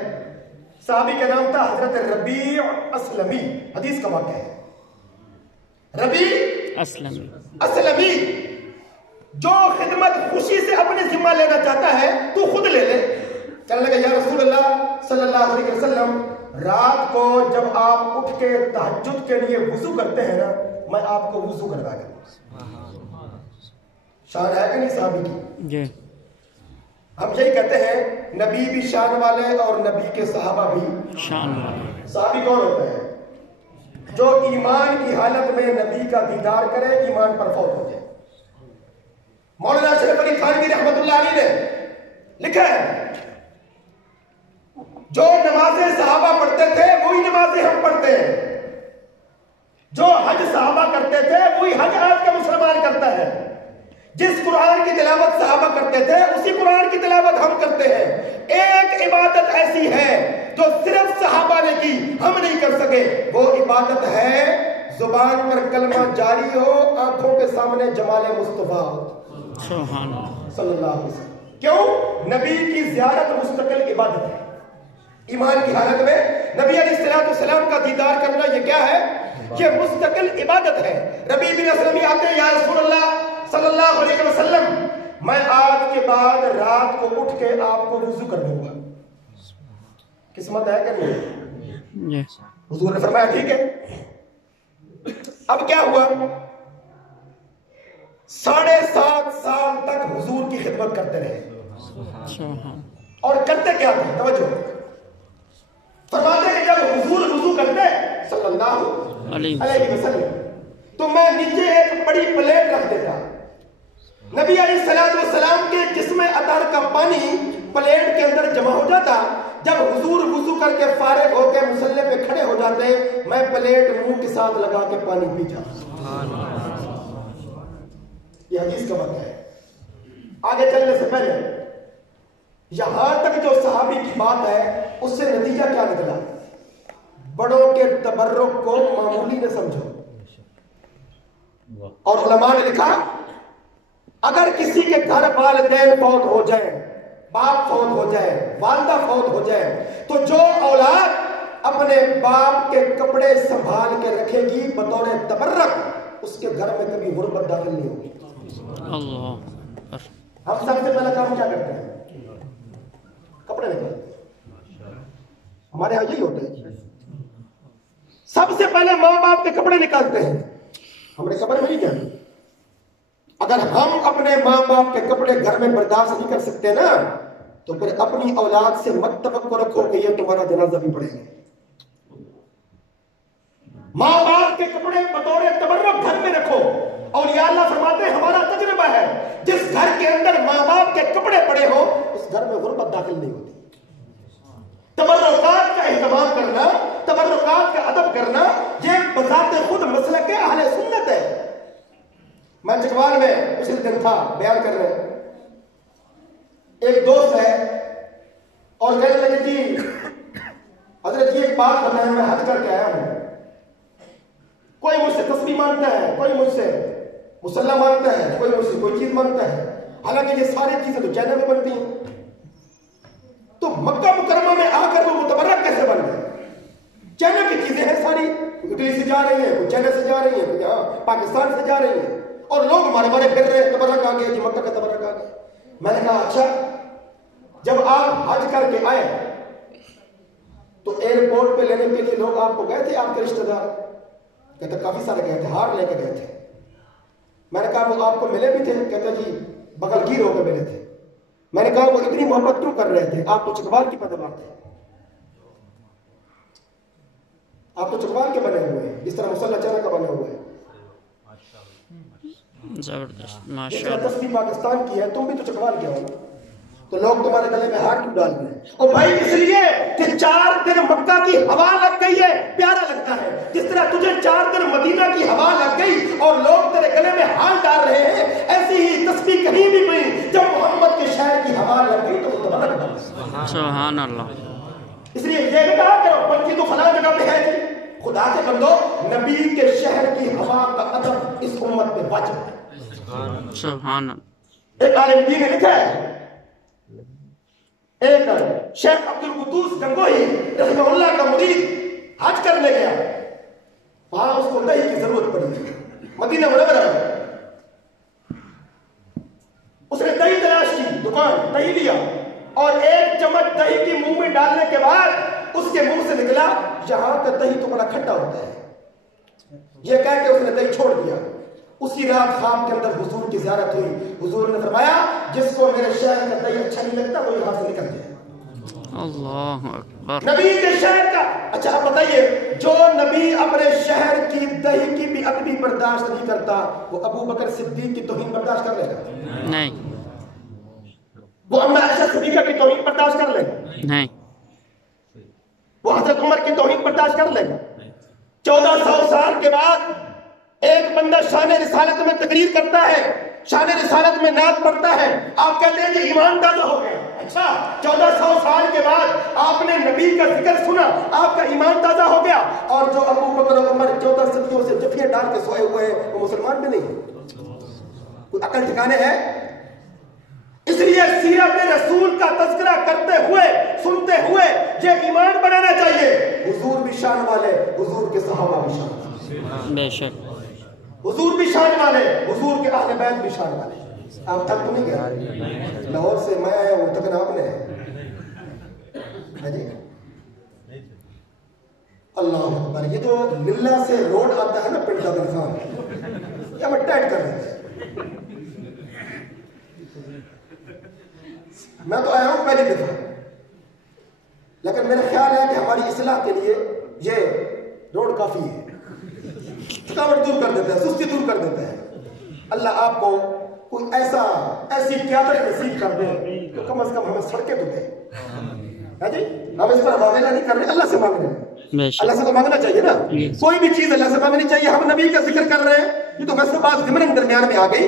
صحابی کا نام تھا حضرت ربیع اسلمی، حدیث کا واقعہ ہے، ربیع اسلمی جو خدمت خوشی سے اپنے ذمہ لینا چاہتا ہے تو خود لے لے۔ کہنے لگا یا رسول اللہ صلی اللہ علیہ وسلم رات کو جب آپ اٹھ کے تہجد کے لیے وضو کرتے ہیں نا میں آپ کو وضو کروا کے دوں۔ شان ہے کہ نہیں صحابی کی؟ جی ہم یہی کہتے ہیں نبی بھی شان والے اور نبی کے صحابہ بھی شان والے۔ صحابی کون ہوتا ہے؟ جو ایمان کی حالت میں نبی کا دیدار کرے، ایمان پر فوت ہو جائے۔ مولانا اشرف علی تھانوی رحمۃ اللہ علیہ نے لکھا ہے جو نمازیں صحابہ پڑھتے تھے وہی نمازیں ہم پڑھتے ہیں، جو حج صحابہ کرتے تھے وہی حج آج کا مسلمان کرتا ہے، جس قرآن کی تلاوت صحابہ کرتے تھے اسی قرآن کی تلاوت ہم کرتے ہیں۔ ایک عبادت ایسی ہے جو صرف صحابہ نے کی ہم نہیں کر سکے، وہ عبادت ہے زبان پر کلمہ جاری ہو، آنکھوں کے سامنے جمال مصطفیٰ سبحان اللہ صلی اللہ علیہ وسلم۔ کیوں؟ نبی کی زیارت مستقل عبادت ہے، ایمان کی حالت میں نبی علیہ السلام کا دیدار کرنا یہ کیا ہے؟ یہ مستقل عبادت ہے. ربیع بن اسلم آتے ہیں، یا رسول اللہ صلی اللہ علیہ وسلم میں آج کے بعد رات کو اٹھ کے آپ کو وضو کر دوں گا. قسمت ہے کہ نہیں؟ حضور نے فرمایا ٹھیک ہے. اب کیا ہوا؟ 7.5 سال تک حضور کی خدمت کرتے رہے. اور کرتے کیا تھے؟ توجہ فرماتے کہ جب حضور وضو کرتے صلی اللہ علیہ وسلم تو میں نیچے ایک بڑی پلیٹ رکھ دیتا. نبی علیہ السلام کے جسم اطہر کا پانی پلیٹ کے اندر جمع ہو جاتا. جب حضور وضو کر کے فارغ ہو کے مصلی پہ کھڑے ہو جاتے میں پلیٹ منہ کے ساتھ لگا کے پانی پی جاتا. یہ حدیث کا واقعہ ہے. آگے چلنے سے پہلے یہاں تک جو صحابی کی بات ہے اس سے نتیجہ کیا نکلا؟ بڑوں کے تبرک کو معمولی نہ سمجھو. اور علماء نے لکھا اگر کسی کے گھر والدین فوت ہو جائیں، باپ فوت ہو جائے، والدہ فوت ہو جائے، تو جو اولاد اپنے باپ کے کپڑے سنبھال کے رکھے گی بطور تبرک اس کے گھر میں کبھی غربت داخل نہیں ہوگی. اللہ. ہم سب سے پہلا کام کیا کرتے ہیں؟ کپڑے نکالتے ہیں. ہمارے یہاں یہی ہوتا ہے. سب سے پہلے ماں باپ کے کپڑے نکالتے ہیں. ہمارے کپڑے میں نہیں جاتے. اگر ہم اپنے ماں باپ کے کپڑے گھر میں برداشت نہیں کر سکتے نا تو پھر اپنی اولاد سے مت توقع رکھو کہ یہ تمہارا جنازہ بھی پڑے گا. ماں باپ کے کپڑے بطور تبرک گھر میں رکھو. اور یا اللہ فرماتے ہیں ہمارا تجربہ ہے جس گھر کے اندر ماں باپ کے کپڑے پڑے ہو اس گھر میں غربت داخل نہیں ہوتی. تبرکات کا اہتمام کرنا، تبرکات کا ادب کرنا یہ بذات خود مسلک اہل سنت ہے. میں چکوال میں پچھلے دن تھا بیان کر رہے ہیں. ایک دوست ہے اور کہنے لگے جی حضرت جی ایک بات بتائیں میں حج کر کے آیا ہوں. کوئی مجھ سے تسبیح مانگتا ہے، کوئی مجھ سے مصلی مانگتا ہے، کوئی مجھ سے کوئی چیز مانگتا ہے. حالانکہ یہ ساری چیزیں تو چائنا میں بنتی ہیں. تو مکہ مکرمہ میں آ کر وہ متبرک کیسے بن گئے؟ چائنا کی چیزیں ہیں ساری. اٹلی سے جا رہی ہیں، کوئی چائنا سے جا رہی ہیں، کوئی یہاں پاکستان سے جا رہی ہیں اور لوگ ہمارے بارے پھر رہے ہیں تبرک آ گئے جی مکہ کا تبرک آ گئے. میں نے کہا اچھا جب آپ حج کر کے آئے تو ایئرپورٹ پہ لینے کے لیے لوگ آپ کو گئے تھے؟ آپ کے رشتہ دار؟ کہتے کافی سارے گئے تھے، ہار لے کے گئے تھے. میں نے کہا وہ آپ کو ملے بھی تھے؟ کہتے جی بغل گیر ہو کے ملے تھے. میں نے کہا وہ اتنی محبت کیوں کر رہے تھے؟ آپ تو چکوال کی پیداوار تھے، آپ تو چکوال کے بنے ہوئے ہیں جس طرح مصلی چائنا کا بنے ہوئے ہیں. زبردست جس ماشاء طرح اللہ. تسبیح پاکستان کی ہے تم بھی تو چکوال کے ہو تو لوگ تمہارے گلے میں ہاتھ کیوں ڈال رہے ہیں؟ اور بھائی اس لیے کہ 4 دن مکہ کی ہوا لگ گئی ہے پیارا لگتا ہے. جس طرح تجھے 4 دن مدینہ کی ہوا لگ گئی اور لوگ تیرے گلے میں ہاتھ ڈال رہے ہیں، ایسی ہی تسبیح کہیں بھی پڑی جب محمد کے شہر کی ہوا لگ گئی تو وہ تبرک ڈال. سبحان اللہ. اس لیے یہ نہ کہا کرو بلکہ تو فلاں جگہ پہ ہے جی. خدا کے بندو نبی کے شہر کی ہوا کا ادب اس امت پہ واجب ہے. سبحان اللہ. ایک عالم دین نے لکھا ہے، ایک شیخ عبد القدوس گنگوہی رحمہ اللہ کا مرید حج کرنے گیا. وہاں اس کو دہی کی ضرورت پڑی مدینہ منورہ میں. اس نے دہی تلاش کی، دکان دہی لیا اور ایک چمچ دہی کی منہ میں ڈالنے کے بعد اس کے منہ سے نکلا یہاں کا دہی تو بڑا کھٹا ہوتا ہے. یہ کہہ کے اس نے دہی چھوڑ دیا. اسی رات خواب کے اندر حضور کی زیارت ہوئی. حضور نے فرمایا جس کو میرے شہر کا دہی اچھا نہیں لگتا وہ یہاں سے نکل جائے. اللہ اکبر. نبی کے شہر کا اچھا آپ بتائیے جو نبی اپنے شہر کی دہی کی بھی ادبی برداشت نہیں کرتا وہ ابو بکر صدیق کی توہین برداشت کر لے گا؟ نہیں. وہ اما عائشہ صدیقہ کی توہین برداشت کر لے گا؟ نہیں. وہ حضرت عمر کی توہین برداشت کر لے گا؟ 1400 سال کے بعد ایک بندہ شان رسالت میں تقریر کرتا ہے، شان رسالت میں نعت پڑھتا ہے، آپ کہتے ہیں کہ ایمان تازہ ہو گیا. اچھا 1400 سال کے بعد آپ نے نبی کا ذکر سنا، آپ کا ایمان تازہ ہو گیا. اور جو ابو بکر و عمر 14 صدیوں سے جفیاں ڈال کے سوئے ہوئے ہیں وہ مسلمان بھی نہیں. کوئی عقل ٹھکانے ہے؟ اس اس لیے سیرت رسول کا تذکرہ کرتے ہوئے سنتے ہوئے یہ ایمان بنانا چاہیے حضور بھی شان والے، حضور کے صحابہ بھی شان والے، بے شک حضور بھی شان والے، حضور کے اہل بیت بھی شان والے۔ آپ تھک تو نہیں گئے؟ لاہور سے میں آیا ہوں، تک آپ نے جی اللہ اکبر۔ یہ جو للہ سے روڈ آتا ہے نا پنڈ دادن خان، یہ ہمیں ٹائٹ کر دیتے ہیں۔ میں تو آیا ہوں پہلی دفعہ، لیکن میرا خیال ہے کہ ہماری اصلاح کے لیے یہ روڈ کافی ہے، تھکاوٹ دور کر دیتا ہے، سستی دور کر دیتا ہے۔ اللہ آپ کو کوئی ایسی قیادت نصیب کر دے تو کم از کم ہمیں سڑکیں تو دے جی۔ ہم اس پر معاملہ نہیں کر رہے، اللہ سے مانگ رہے ہیں، اللہ سے تو مانگنا چاہیے نا، کوئی بھی چیز اللہ سے مانگنی چاہیے۔ ہم نبی کا ذکر کر رہے ہیں، یہ تو ویسے بات ضمن درمیان میں آ گئی،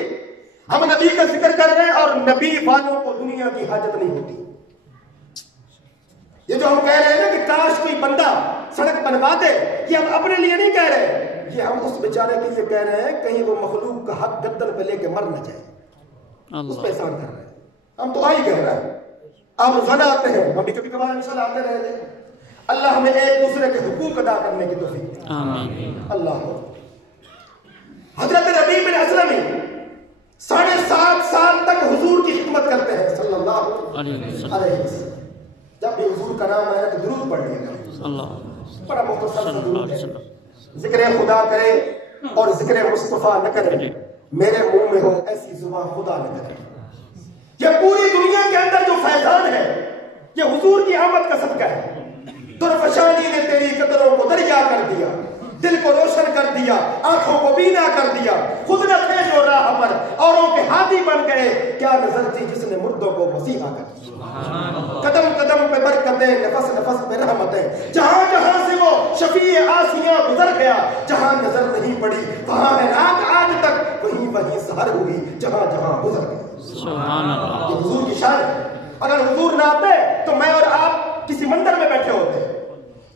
ہم نبی کا ذکر کر رہے ہیں اور نبی والوں کو دنیا کی حاجت نہیں ہوتی۔ یہ جو ہم کہہ رہے ہیں نا کہ کاش کوئی بندہ سڑک بنوا دے، یہ ہم اپنے لیے نہیں کہہ رہے، یہ ہم اس بیچارے کے لیے کہہ رہے ہیں کہیں وہ مخلوق کا حق گردن پہ لے کے مر نہ جائے، اس پہ احسان کر رہے ہیں۔ ہم تو آئی کہہ رہے ہیں، آپ روزانہ آتے ہیں، ہم بھی کبھی کبھار انشاءاللہ آتے رہے ہیں۔ اللہ ہمیں ایک دوسرے کے حقوق ادا کرنے کی توفیق۔ آمین۔ اللہ حضرت ربیع بن اسلم 7.5 سال تک حضور کی خدمت کرتے ہیں صلی اللہ علیہ وسلم۔ جب بھی حضور کا نام آیا تو درود پڑھ لیا، بڑا مختصر درود ہے، ذکر خدا کرے اور ذکر مصطفیٰ نہ کرے، میرے منہ میں ہو ایسی زبان خدا نہ کرے۔ یہ پوری دنیا کے اندر جو فیضان ہے یہ حضور کی آمد کا صدقہ ہے۔ درفشانی نے تیری قدروں کو دریا کر دیا، دل کو روشن کر دیا، آنکھوں کو بینا کر دیا، خود نہ تھے جو راہ پر اوروں کے ہادی بن گئے، کیا نظر تھی جس نے مردوں کو مسیحا کر دیا۔ قدم قدم پہ برکتیں، نفس نفس پہ رحمتیں، جہاں جہاں سے وہ شفیع آسیاں گزر گیا، جہاں نظر نہیں پڑی وہاں ہے رات آج تک، وہیں وہیں سحر ہوئی جہاں جہاں گزر گیا۔ سبحان اللہ۔ یہ حضور کی شان ہے۔ اگر حضور نہ آتے تو میں اور آپ کسی مندر میں بیٹھے ہوتے،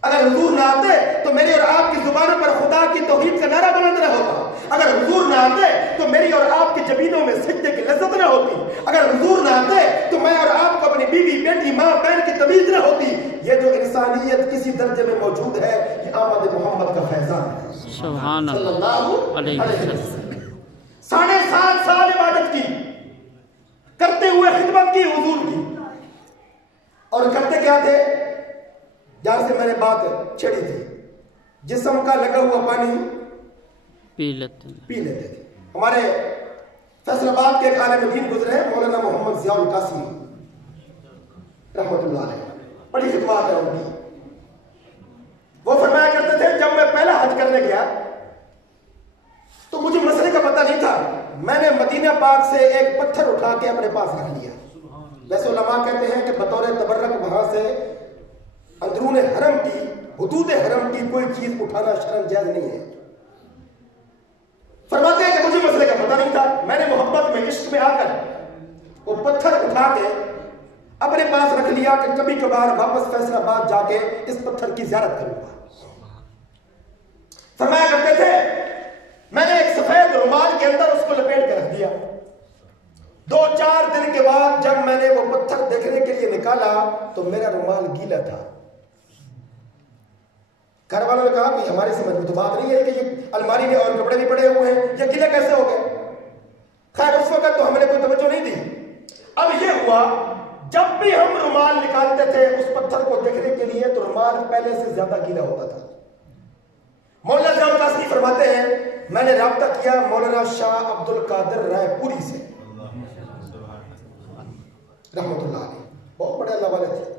اگر حضور نہ آتے تو میری اور آپ کی زبانوں پر خدا کی توحید کا نعرہ بلند نہ ہوتا، اگر حضور نہ آتے تو میری اور آپ کی جبینوں میں سجدے کی لذت نہ ہوتی، اگر حضور نہ آتے تو میں اور آپ کو اپنی بیوی بیٹی ماں بہن کی تمیز نہ ہوتی۔ یہ جو انسانیت کسی درجے میں موجود ہے یہ آمد محمد کا فیضان ہے سبحان صلی اللہ علیہ علیہ وسلم۔ وسلم۔ 7.5 سال عبادت کی، کرتے ہوئے خدمت کی حضور کی، اور کرتے کیا تھے؟ جہاں سے میں نے بات چھیڑی تھی، جسم کا لگا ہوا پانی پی لیتے تھے۔ ہمارے فیصل آباد کے ایک عالم دین گزرے ہیں مولانا محمد ضیاء القاسمی رحمۃ اللہ علیہ، بڑی خدمات ہے ان کی۔ وہ فرمایا کرتے تھے جب میں پہلا حج کرنے گیا تو مجھے مسئلے کا پتہ نہیں تھا، میں نے مدینہ پاک سے ایک پتھر اٹھا کے اپنے پاس رکھ لیا۔ ویسے علماء کہتے ہیں کہ بطور تبرک وہاں سے اندرون حرم کی، حدود حرم کی کوئی چیز اٹھانا شرعاً جائز نہیں ہے۔ فرماتے ہیں کہ مجھے مسئلے کا پتہ نہیں تھا، میں نے محبت میں عشق میں آ کر وہ پتھر اٹھا کے اپنے پاس رکھ لیا کہ کبھی کبھار واپس فیصل آباد جا کے اس پتھر کی زیارت کروں گا۔ فرمایا کرتے تھے میں نے ایک سفید رومال کے اندر اس کو لپیٹ کے رکھ دیا، 2-4 دن کے بعد جب میں نے وہ پتھر دیکھنے کے لیے نکالا تو میرا رومال گیلا تھا۔ گھر والوں نے کہا کہ ہماری سمجھ میں تو بات نہیں ہے کہ یہ الماری میں اور کپڑے بھی پڑے ہوئے ہیں، یہ گیلے کیسے ہو گئے؟ خیر اس وقت تو ہم نے کوئی توجہ نہیں دی۔ اب یہ ہوا جب بھی ہم رومال نکالتے تھے اس پتھر کو دیکھنے کے لیے تو رومال پہلے سے زیادہ گیلا ہوتا تھا۔ مولانا ضیاء القاسمی فرماتے ہیں میں نے رابطہ کیا مولانا شاہ عبد القادر رائے پوری سے رحمۃ اللہ علیہ، بہت بڑے اللہ والے تھے۔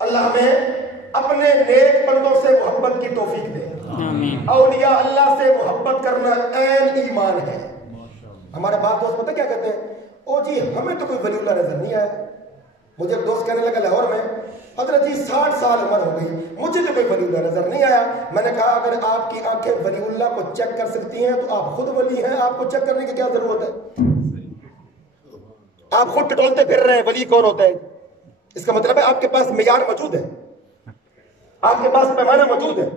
اللہ ہمیں اپنے نیک بندوں سے محبت کی توفیق دے۔ اولیاء اللہ سے محبت کرنا عین ایمان ہے۔ ہمارے بعض دوست پتہ کیا کہتے ہیں، او جی ہمیں تو کوئی ولی اللہ نظر نہیں آیا۔ مجھے ایک دوست کہنے لگا لاہور میں، حضرت جی 60 سال عمر ہو گئی مجھے تو کوئی ولی اللہ نظر نہیں آیا۔ میں نے کہا اگر آپ کی آنکھیں ولی اللہ کو چیک کر سکتی ہیں تو آپ خود ولی ہیں، آپ کو چیک کرنے کی کیا ضرورت ہے؟ آپ خود ٹٹولتے پھر رہے ہیں ولی کون ہوتا ہے؟ اس کا مطلب ہے آپ کے پاس معیار موجود ہے، آپ کے پاس پیمانہ موجود ہے۔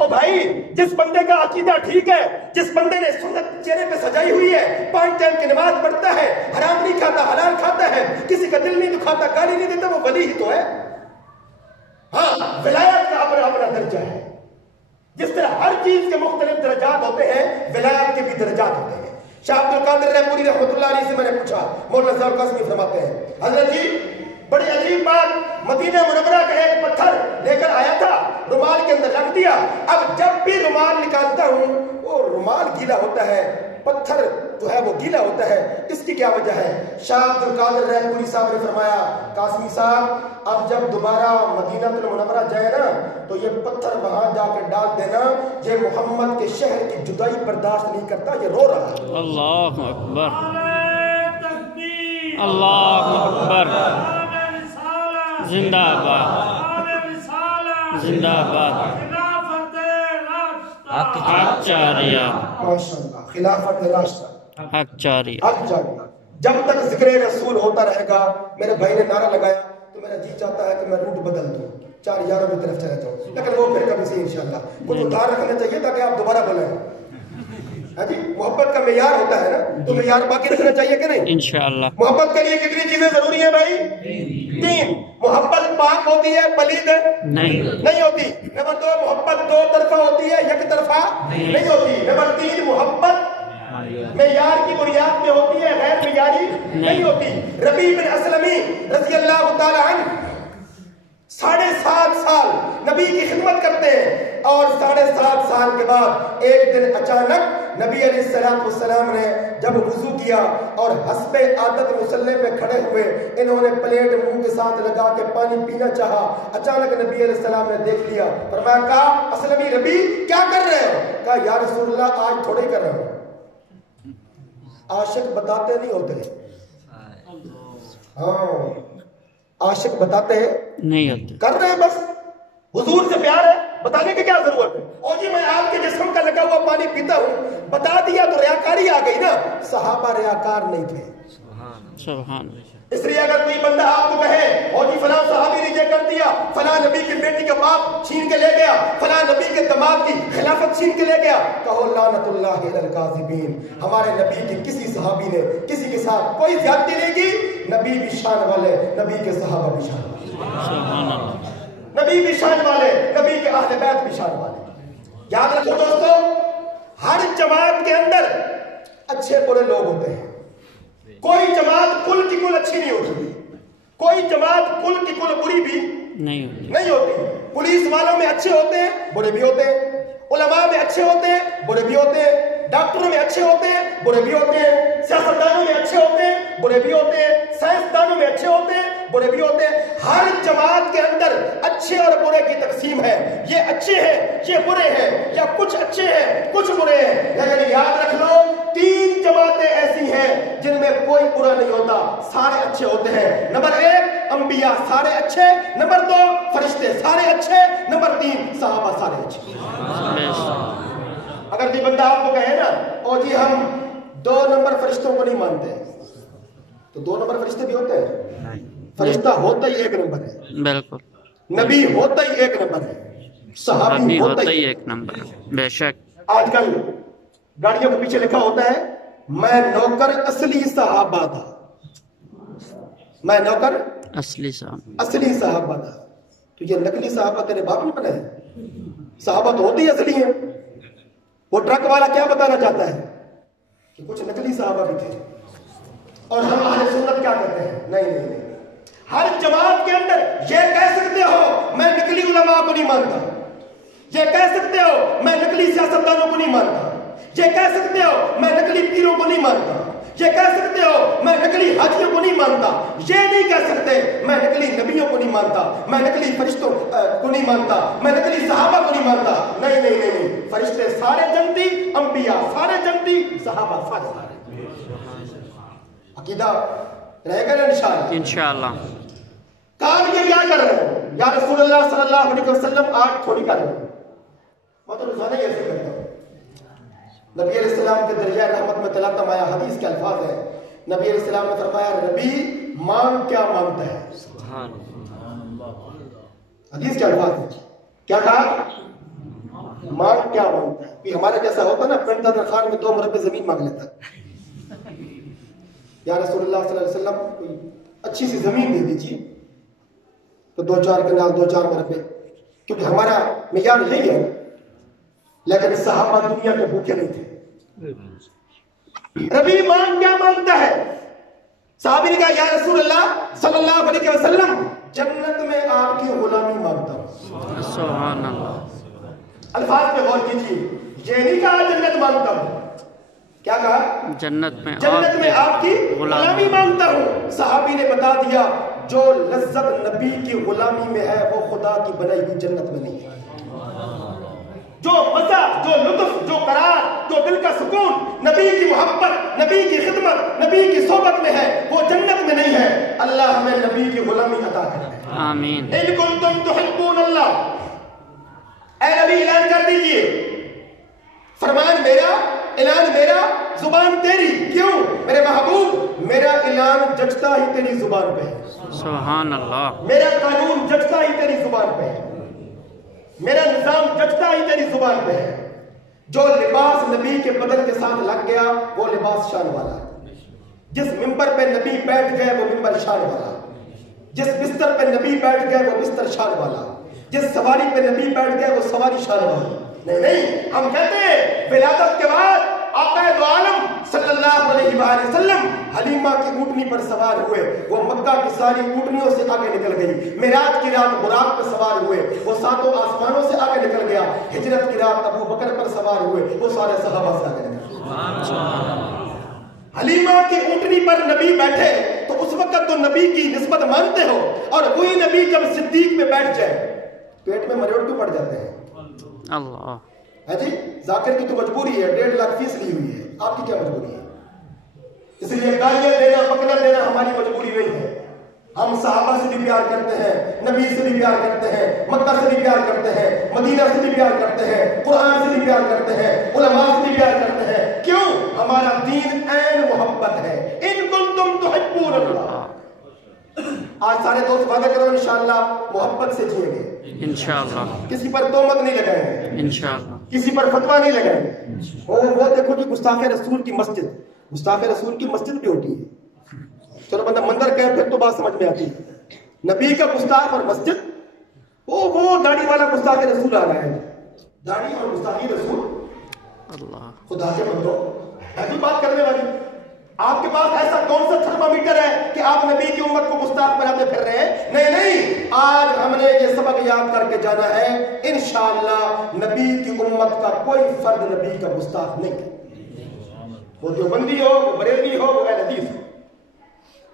او بھائی جس بندے کا عقیدہ ٹھیک ہے، جس بندے نے سنت چہرے پہ سجائی ہوئی ہے، 5 ٹائم کی نماز پڑھتا ہے، حرام نہیں کھاتا حلال کھاتا ہے، کسی کا دل نہیں دکھاتا، گالی نہیں دیتا، وہ ولی ہی تو ہے۔ ہاں ولایت کا اپنا اپنا درجہ ہے، جس طرح ہر چیز کے مختلف درجات ہوتے ہیں، ولایت کے بھی درجات ہوتے ہیں۔ شاہ عبد القادر رحمانی رحمۃ اللہ علیہ سے میں نے پوچھا، مولانا ظفر قاسمی فرماتے ہیں حضرت جی بڑی عجیب بات، مدینہ منورہ کا ایک پتھر لے کر آیا تھا، رومال کے اندر رکھ دیا، اب جب بھی رومال نکالتا ہوں وہ رومال گیلا ہوتا ہے، پتھر جو ہے وہ گیلا ہوتا ہے، اس کی کیا وجہ ہے؟ شاہ عبد القادر رحمانی صاحب نے فرمایا قاسمی صاحب اب جب دوبارہ مدینہ المنورہ جائے نا تو یہ پتھر وہاں جا کے ڈال دینا، یہ محمد کے شہر کی جدائی برداشت نہیں کرتا، یہ رو رہا ہے۔ اللہ اکبر، اللہ اکبر، زندہ باد، زندہ باد، حق جاریہ، ماشاءاللہ، خلافت راشدہ، حق جاریہ، حق جاریہ۔ جب تک ذکر رسول ہوتا رہے گا، میرے بھائی نے نعرہ لگایا تو میرا جی چاہتا ہے کہ میں روٹ بدل دوں، 4 یاروں کی طرف چلا جاؤں، لیکن وہ پھر کبھی سے انشاءاللہ کچھ ادھار رکھنا چاہیے تاکہ آپ دوبارہ بولیں۔ ہاں جی، محبت کا معیار ہوتا ہے نا، تو معیار باقی رکھنا چاہیے کہ نہیں؟ انشاءاللہ۔ محبت کے لیے کتنی چیزیں ضروری ہیں بھائی؟ 3۔ محبت پاک ہوتی ہے، پلید نہیں ہوتی۔ نمبر 2 محبت 2 طرفہ ہوتی ہے، یک طرفہ نہیں ہوتی۔ نمبر 3 محبت معیار کی بنیاد پہ ہوتی ہے، غیر معیاری نہیں ہوتی۔ ربیع بن اسلمی رضی اللہ تعالی عنہ 7.5 سال نبی کی خدمت کرتے ہیں، اور 7.5 سال کے بعد ایک دن اچانک نبی علیہ السلام نے جب وضو کیا اور حسب عادت مصلی پہ کھڑے ہوئے، انہوں نے پلیٹ منہ کے ساتھ لگا کے پانی پینا چاہا، اچانک نبی علیہ السلام نے دیکھ لیا، فرمایا کہا اسلمی ربیع کیا کر رہے ہو؟ کہا یا رسول اللہ آج تھوڑے کر رہا ہوں۔ عاشق بتاتے نہیں ہوتے، ہاں عاشق بتاتے نہیں ہوتے، کر رہے ہیں، بس حضور سے پیار ہے، بتانے کی کیا ضرورت ہے؟ اور جی میں آپ کے جسم کا لگا ہوا پانی پیتا ہوں، بتا دیا تو ریاکاری آ گئی نا۔ صحابہ ریاکار نہیں تھے، سبحان اللہ۔ اس لیے اگر کوئی بندہ آپ کو کہے اور جی فلاں صحابی نے یہ کر دیا، فلاں نبی کی بیٹی کا باپ چھین کے لے گیا، فلاں نبی کے دماغ کی خلافت چھین کے لے گیا، کہو لعنت اللہ علی الکاذبین، ہمارے نبی کی کسی صحابی نے کسی کے ساتھ کوئی زیادتی نہیں کی، نبی بھی شان والے، نبی کے صحابہ بھی شان والے، سبحان اللہ، نبی بھی شان والے، نبی کے اہل بیت بھی شان والے۔ یاد رکھو دوستو، ہر جماعت کے اندر اچھے برے لوگ ہوتے ہیں، کوئی جماعت کل کی کل اچھی نہیں ہوتی، کوئی جماعت کل کی کل بری بھی نہیں ہوتی۔ پولیس والوں میں اچھے ہوتے ہیں، برے بھی ہوتے ہیں، علماء میں اچھے ہوتے ہیں، برے بھی ہوتے ہیں، ڈاکٹروں میں اچھے ہوتے ہیں، برے بھی ہوتے ہیں، سیاستدانوں میں اچھے ہوتے ہیں، برے بھی ہوتے ہیں، سائنسدانوں میں اچھے ہوتے ہیں، برے بھی ہوتے ہیں۔ ہر جماعت کے اندر اچھے اور برے کی تقسیم ہے، یہ اچھے ہیں یہ برے ہیں، یا کچھ اچھے ہیں کچھ برے ہیں، لیکن یاد رکھ لو 3 جماعتیں ایسی ہیں جن میں کوئی برا نہیں ہوتا، سارے اچھے ہوتے ہیں۔ نمبر 1 انبیاء سارے اچھے، نمبر 2 فرشتے سارے اچھے، نمبر 3 صحابہ سارے اچھے۔ اگر کوئی بندہ آپ کو کہے نا او جی ہم 2 نمبر فرشتوں کو نہیں مانتے، تو 2 نمبر فرشتے بھی ہوتے ہیں؟ فرشتہ ہوتا ہی 1 نمبر ہے، بالکل، نبی ہوتا ہی 1 نمبر ہے، صحابی ہوتا ہی 1 نمبر ہے، بے شک۔ آج کل گاڑیوں کے پیچھے لکھا ہوتا ہے میں نوکر اصلی صحابہ تھا، میں نوکر اصلی صحابہ تھا، تو یہ نقلی صحابہ تیرے باپ نے بنائے؟ صحابہ تو ہوتے ہی اصلی ہیں۔ وہ ٹرک والا کیا بتانا چاہتا ہے کہ کچھ نقلی صحابہ بھی تھے، اور ہم اہل سنت کیا کہتے ہیں نہیں، ہر جماعت کے اندر یہ کہہ سکتے ہو میں نقلی علماء کو نہیں مانتا، یہ کہہ سکتے ہو میں نقلی سیاستدانوں کو نہیں مانتا، یہ کہہ سکتے ہو میں نقلی پیروں کو نہیں مانتا، یہ کہہ سکتے ہو میں نقلی حاجیوں کو نہیں مانتا، یہ نہیں کہہ سکتے میں نقلی نبیوں کو نہیں مانتا، میں نقلی فرشتوں کو نہیں مانتا، میں نقلی صحابہ کو نہیں مانتا۔ نہیں، فرشتے سارے جنتی، انبیاء سارے جنتی، صحابہ سارے۔ عقیدہ رہے گا نا انشاءاللہ۔ کام یہ کیا کر رہے ہو یا رسول اللہ صلی اللہ علیہ وسلم آج تھوڑی کر رہے ہو، میں تو روزانہ ہی ایسے کرتا ہوں۔ نبی علیہ السلام کے درجہ رحمت میں تلاوت آیا حدیث کے الفاظ ہیں، نبی علیہ السلام نے فرمایا ربی مانگ کیا مانگتا ہے، حدیث کے الفاظ ہیں، کیا کہا مانگ کیا مانگتا ہے؟ کہ ہمارا جیسا ہوتا نا پنڈت خان میں 2 مربع زمین مانگ لیتا، یا رسول اللہ صلی اللہ علیہ وسلم کوئی اچھی سی زمین دے دیجیے، تو 2-4 کنال 2-4 مربع، کیونکہ ہمارا معیار یہی ہے. لیکن صحابہ دنیا کے بھوکے نہیں تھے. ربی مانگ کیا مانگتا ہے؟ صحابی نے کہا یا رسول اللہ صلی اللہ علیہ وسلم جنت میں آپ کی غلامی مانگتا ہوں. سبحان اللہ. الفاظ پہ غور کیجیے، یہ نہیں کہا جنت مانگتا ہوں، کیا کہا؟ جنت میں آپ کی غلامی مانگتا ہوں. صحابی نے بتا دیا جو لذت نبی کی غلامی میں ہے وہ خدا کی بنائی ہوئی جنت میں نہیں ہے. جو مزہ، جو لطف، جو قرار، جو دل کا سکون نبی کی محبت، نبی کی خدمت، نبی کی صحبت میں ہے وہ جنت میں نہیں ہے. اللہ ہمیں نبی کی غلامی عطا کرے. آمین. ان کنتم تحبون اللہ، اے نبی اعلان کر دیجئے، فرمان میرا، اعلان میرا، زبان تیری. کیوں؟ میرے محبوب میرا اعلان جچتا ہی تیری زبان پہ ہے. سبحان اللہ. میرا قانون جچتا ہی تیری زبان پہ ہے، میرا نظام جچتا ہی تیری زبان پہ ہے. جو لباس نبی کے بدن کے ساتھ لگ گیا وہ لباس شان والا ہے. جس ممبر پہ نبی بیٹھ گئے وہ ممبر شان والا، جس بستر پہ نبی بیٹھ گئے وہ بستر شان والا، جس سواری پہ نبی بیٹھ گئے وہ سواری شان والا. نہیں، ہم کہتے ہیں ولادت کے بعد آقا دو عالم صلی اللہ علیہ وآلہ وسلم حلیمہ کی اونٹنی پر سوار ہوئے، وہ مکہ کی ساری اونٹنیوں سے آگے نکل گئی. معراج کی رات براق پر سوار ہوئے، وہ 7 آسمانوں سے آگے نکل گیا. ہجرت کی رات ابو بکر پر سوار ہوئے، وہ سارے صحابہ سے آگے نکل گئے. حلیمہ کی اونٹنی پر نبی بیٹھے تو اس وقت تو نبی کی نسبت مانتے ہو، اور وہی نبی جب صدیق پہ بیٹھ جائے پیٹ میں مروڑ کیوں پڑ جاتے ہیں؟ اللہ ہے جی. ذاکر کی تو مجبوری ہے، 1.5 لاکھ فیس لی ہوئی ہے، آپ کی کیا مجبوری ہے؟ اس لیے گالیاں دینا، پکڑا دینا ہماری مجبوری نہیں ہے. ہم صحابہ سے بھی پیار کرتے ہیں، نبی سے بھی پیار کرتے ہیں، مکہ سے بھی پیار کرتے ہیں، مدینہ سے بھی پیار کرتے ہیں، قرآن سے بھی پیار کرتے ہیں، علماء سے بھی پیار کرتے ہیں. کیوں؟ ہمارا دین عین محبت ہے. ان کنتم تحبون اللہ. آج سارے دوست وعدہ کرو انشاءاللہ محبت سے جیئیں گے، انشاءاللہ. کسی پر تہمت نہیں لگائیں گے، انشاءاللہ. کسی پر فتویٰ نہیں لگائیں گے. وہ دیکھو جی گستاخ رسول کی مسجد، گستاخ رسول کی مسجد بھی ہوتی ہے. چلو بندہ مندر کہے پھر تو بات سمجھ میں آتی ہے. نبی کا گستاخ اور مسجد، وہ داڑھی والا گستاخ رسول آ رہا ہے. داڑھی اور گستاخی رسول، اللہ خدا کے بندو ایسی بات کرنے والی. آپ کے پاس ایسا کون سا تھرمامیٹر ہے کہ آپ نبی کی امت کو گستاخ بناتے پھر رہے ہیں؟ نہیں نہیں، آج ہم نے یہ سبق یاد کر کے جانا ہے انشاءاللہ نبی کی امت کا کوئی فرد نبی کا گستاخ نہیں. وہ دیوبندی ہو، وہ بریلوی ہو، وہ اہل حدیث ہو،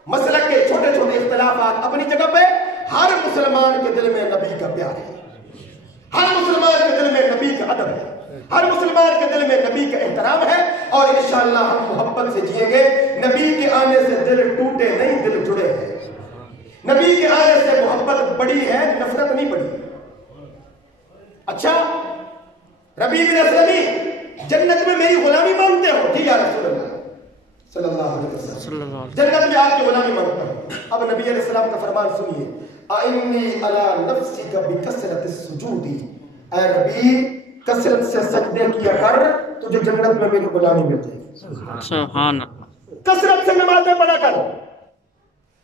مسلک کے چھوٹے چھوٹے اختلافات اپنی جگہ پہ، ہر مسلمان کے دل میں نبی کا پیار ہے، ہر مسلمان کے دل میں نبی کا ادب ہے، ہر مسلمان کے دل میں نبی کا احترام ہے. اور انشاءاللہ ہم محبت سے جیئیں گے. نبی کے آنے سے دل ٹوٹے نہیں، دل جڑے ہیں. نبی کے آنے سے محبت بڑی ہے، نفرت نہیں بڑی. اچھا ربیع بن اسلمی جنت میں میری غلامی مانگتے ہو؟ جی یا رسول اللہ صلی اللہ علیہ وسلم جنت میں آپ کی غلامی مانگتا ہوں. اب نبی علیہ السلام کا فرمان سنیے، اِنِّی عَلَىٰ نَفْسِكَ بِكَثْرَةِ السُّجُودِ. اے نبی کثرت سے سجدے کیا کر، تجھے جنت میں میری غلامی مل جائے گی. سبحان اللہ. کثرت سے نمازیں پڑھا کر.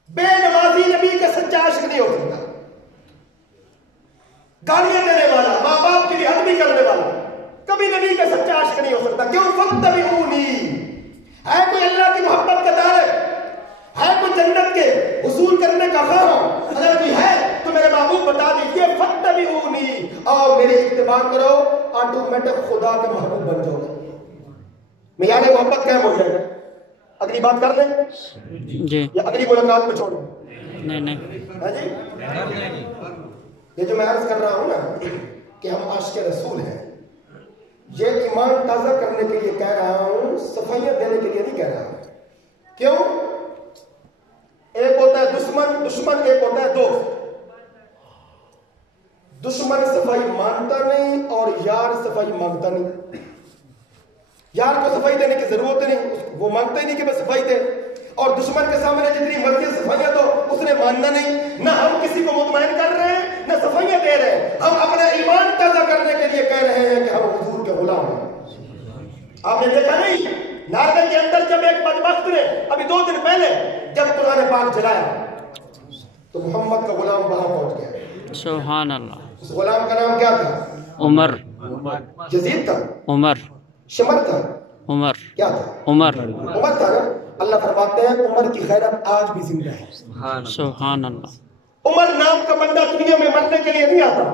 بے نمازی نبی کا سچا عاشق نہیں ہو سکتا. گالیاں دینے والا، ماں باپ کی حد بھی کرنے والا کبھی نبی کا سچا عاشق نہیں ہو سکتا. کیوں؟ فاتبعونی. ہے کوئی اللہ کی محبت کا طالب، ہے کوئی جنت کے حصول کرنے کا خواہاں، اگر کوئی ہے تو میرے محبوب بتا دیجئے فاتبعونی، اور میری اتباع کرو، آٹومیٹک خدا کے محبوب بن جاؤ گے. معیار محبت قائم ہو جائے گا. اگلی بات کر لیں جی، یا اگلی ملاقات میں چھوڑ دیں؟ نہیں ہے جی. یہ جو میں عرض کر رہا ہوں نا کہ ہم عاشق رسول ہیں، یہ ایمان تازہ کرنے کے لیے کہہ رہا ہوں، صفائیاں دینے کے لیے نہیں کہہ رہا ہوں. کیوں؟ ایک ہوتا ہے دشمن، ایک ہوتا ہے دوست. دشمن صفائی مانتا نہیں اور یار صفائی مانگتا نہیں. یار کو صفائی دینے کی ضرورت نہیں، وہ مانگتا ہی نہیں کہ میں صفائی دے. اور دشمن کے سامنے جتنی مرضی صفائیاں دو اس نے ماننا نہیں. نہ ہم کسی کو مطمئن کر رہے ہیں نہ صفائیاں دے رہے ہیں. ہم اپنا ایمان تازہ کرنے کے لیے کہہ رہے ہیں کہ ہم حضور کے غلام ہیں. آپ نے دیکھا نہیں ناردن کے اندر جب ایک بدبخت نے ابھی 2 دن پہلے جب قرآن پاک جلایا تو محمد کا غلام وہاں پہنچ گیا. سبحان اللہ. اس غلام کا نام کیا تھا؟ عمر. یزید تھا؟ عمر. شمر تھا؟ عمر. کیا تھا؟ عمر. عمر تھا نا. اللہ فرماتے ہیں عمر کی غیرت آج بھی زندہ ہے. سبحان اللہ. عمر نام کا بندہ دنیا میں مرنے کے لیے نہیں آتا.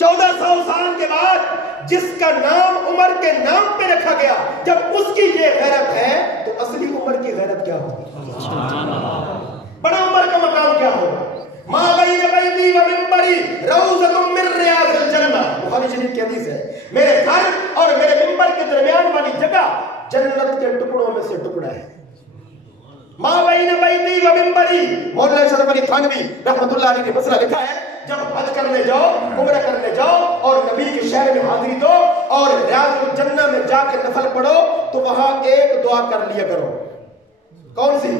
1400 سال کے بعد جس کا نام عمر کے نام پہ رکھا گیا جب اس کی یہ غیرت ہے تو اصلی عمر کی غیرت کیا ہوگی؟ سبحان اللہ. بڑا عمر کا مقام کیا ہوگا؟ ما بین بیتی و منبری روضۃ من ریاض الجنہ. بخاری شریف کی حدیث ہے میرے گھر اور میرے منبر کے درمیان والی جگہ جنت کے ٹکڑوں میں سے ٹکڑا ہے. ما بین بیتی و منبری. مولانا شرف علی تھانوی رحمۃ اللہ علیہ نے مسئلہ لکھا ہے جب حج کرنے جاؤ عمرہ کرنے جاؤ اور نبی کے شہر میں حاضری دو اور ریاض الجنہ میں جا کے نفل پڑھو تو وہاں ایک دعا کر لیا کرو. کون سی؟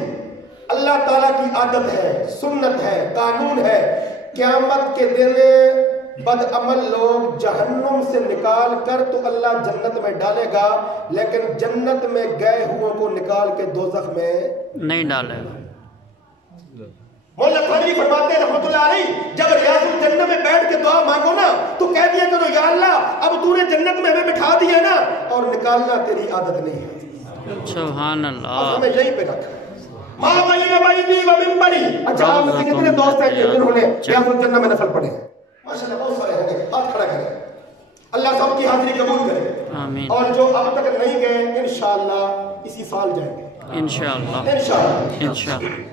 اللہ تعالیٰ کی عادت ہے، سنت ہے، قانون ہے. قیامت کے دن بدعمل لوگ جہنم سے نکال کر تو اللہ جنت میں ڈالے گا لیکن جنت میں گئے ہوئے کو نکال کے دوزخ میں نہیں ڈالے گا. مولانا تھانوی فرماتے ہیں رحمۃ اللہ علیہ جب ریاض الجنہ میں بیٹھ کے دعا مانگو نا تو کہہ دیا کرو یا اللہ اب تو نے جنت میں ہمیں بٹھا دیا نا اور نکالنا تیری عادت نہیں ہے. سبحان اللہ. ہمیں یہیں پہ رکھا. ماں بھائی بھائی و منبری. اچھا آپ میں سے کتنے دوست ہیں جنہوں نے ریاض الجنہ میں نفل پڑھے؟ ماشاءاللہ بہت سارے ہوں گے. ہاتھ کھڑا کریں. اللہ سب کی حاضری قبول کرے. آمین. اور جو اب تک نہیں گئے انشاءاللہ اسی سال جائیں گے انشاءاللہ. انشاءاللہ. انشاءاللہ.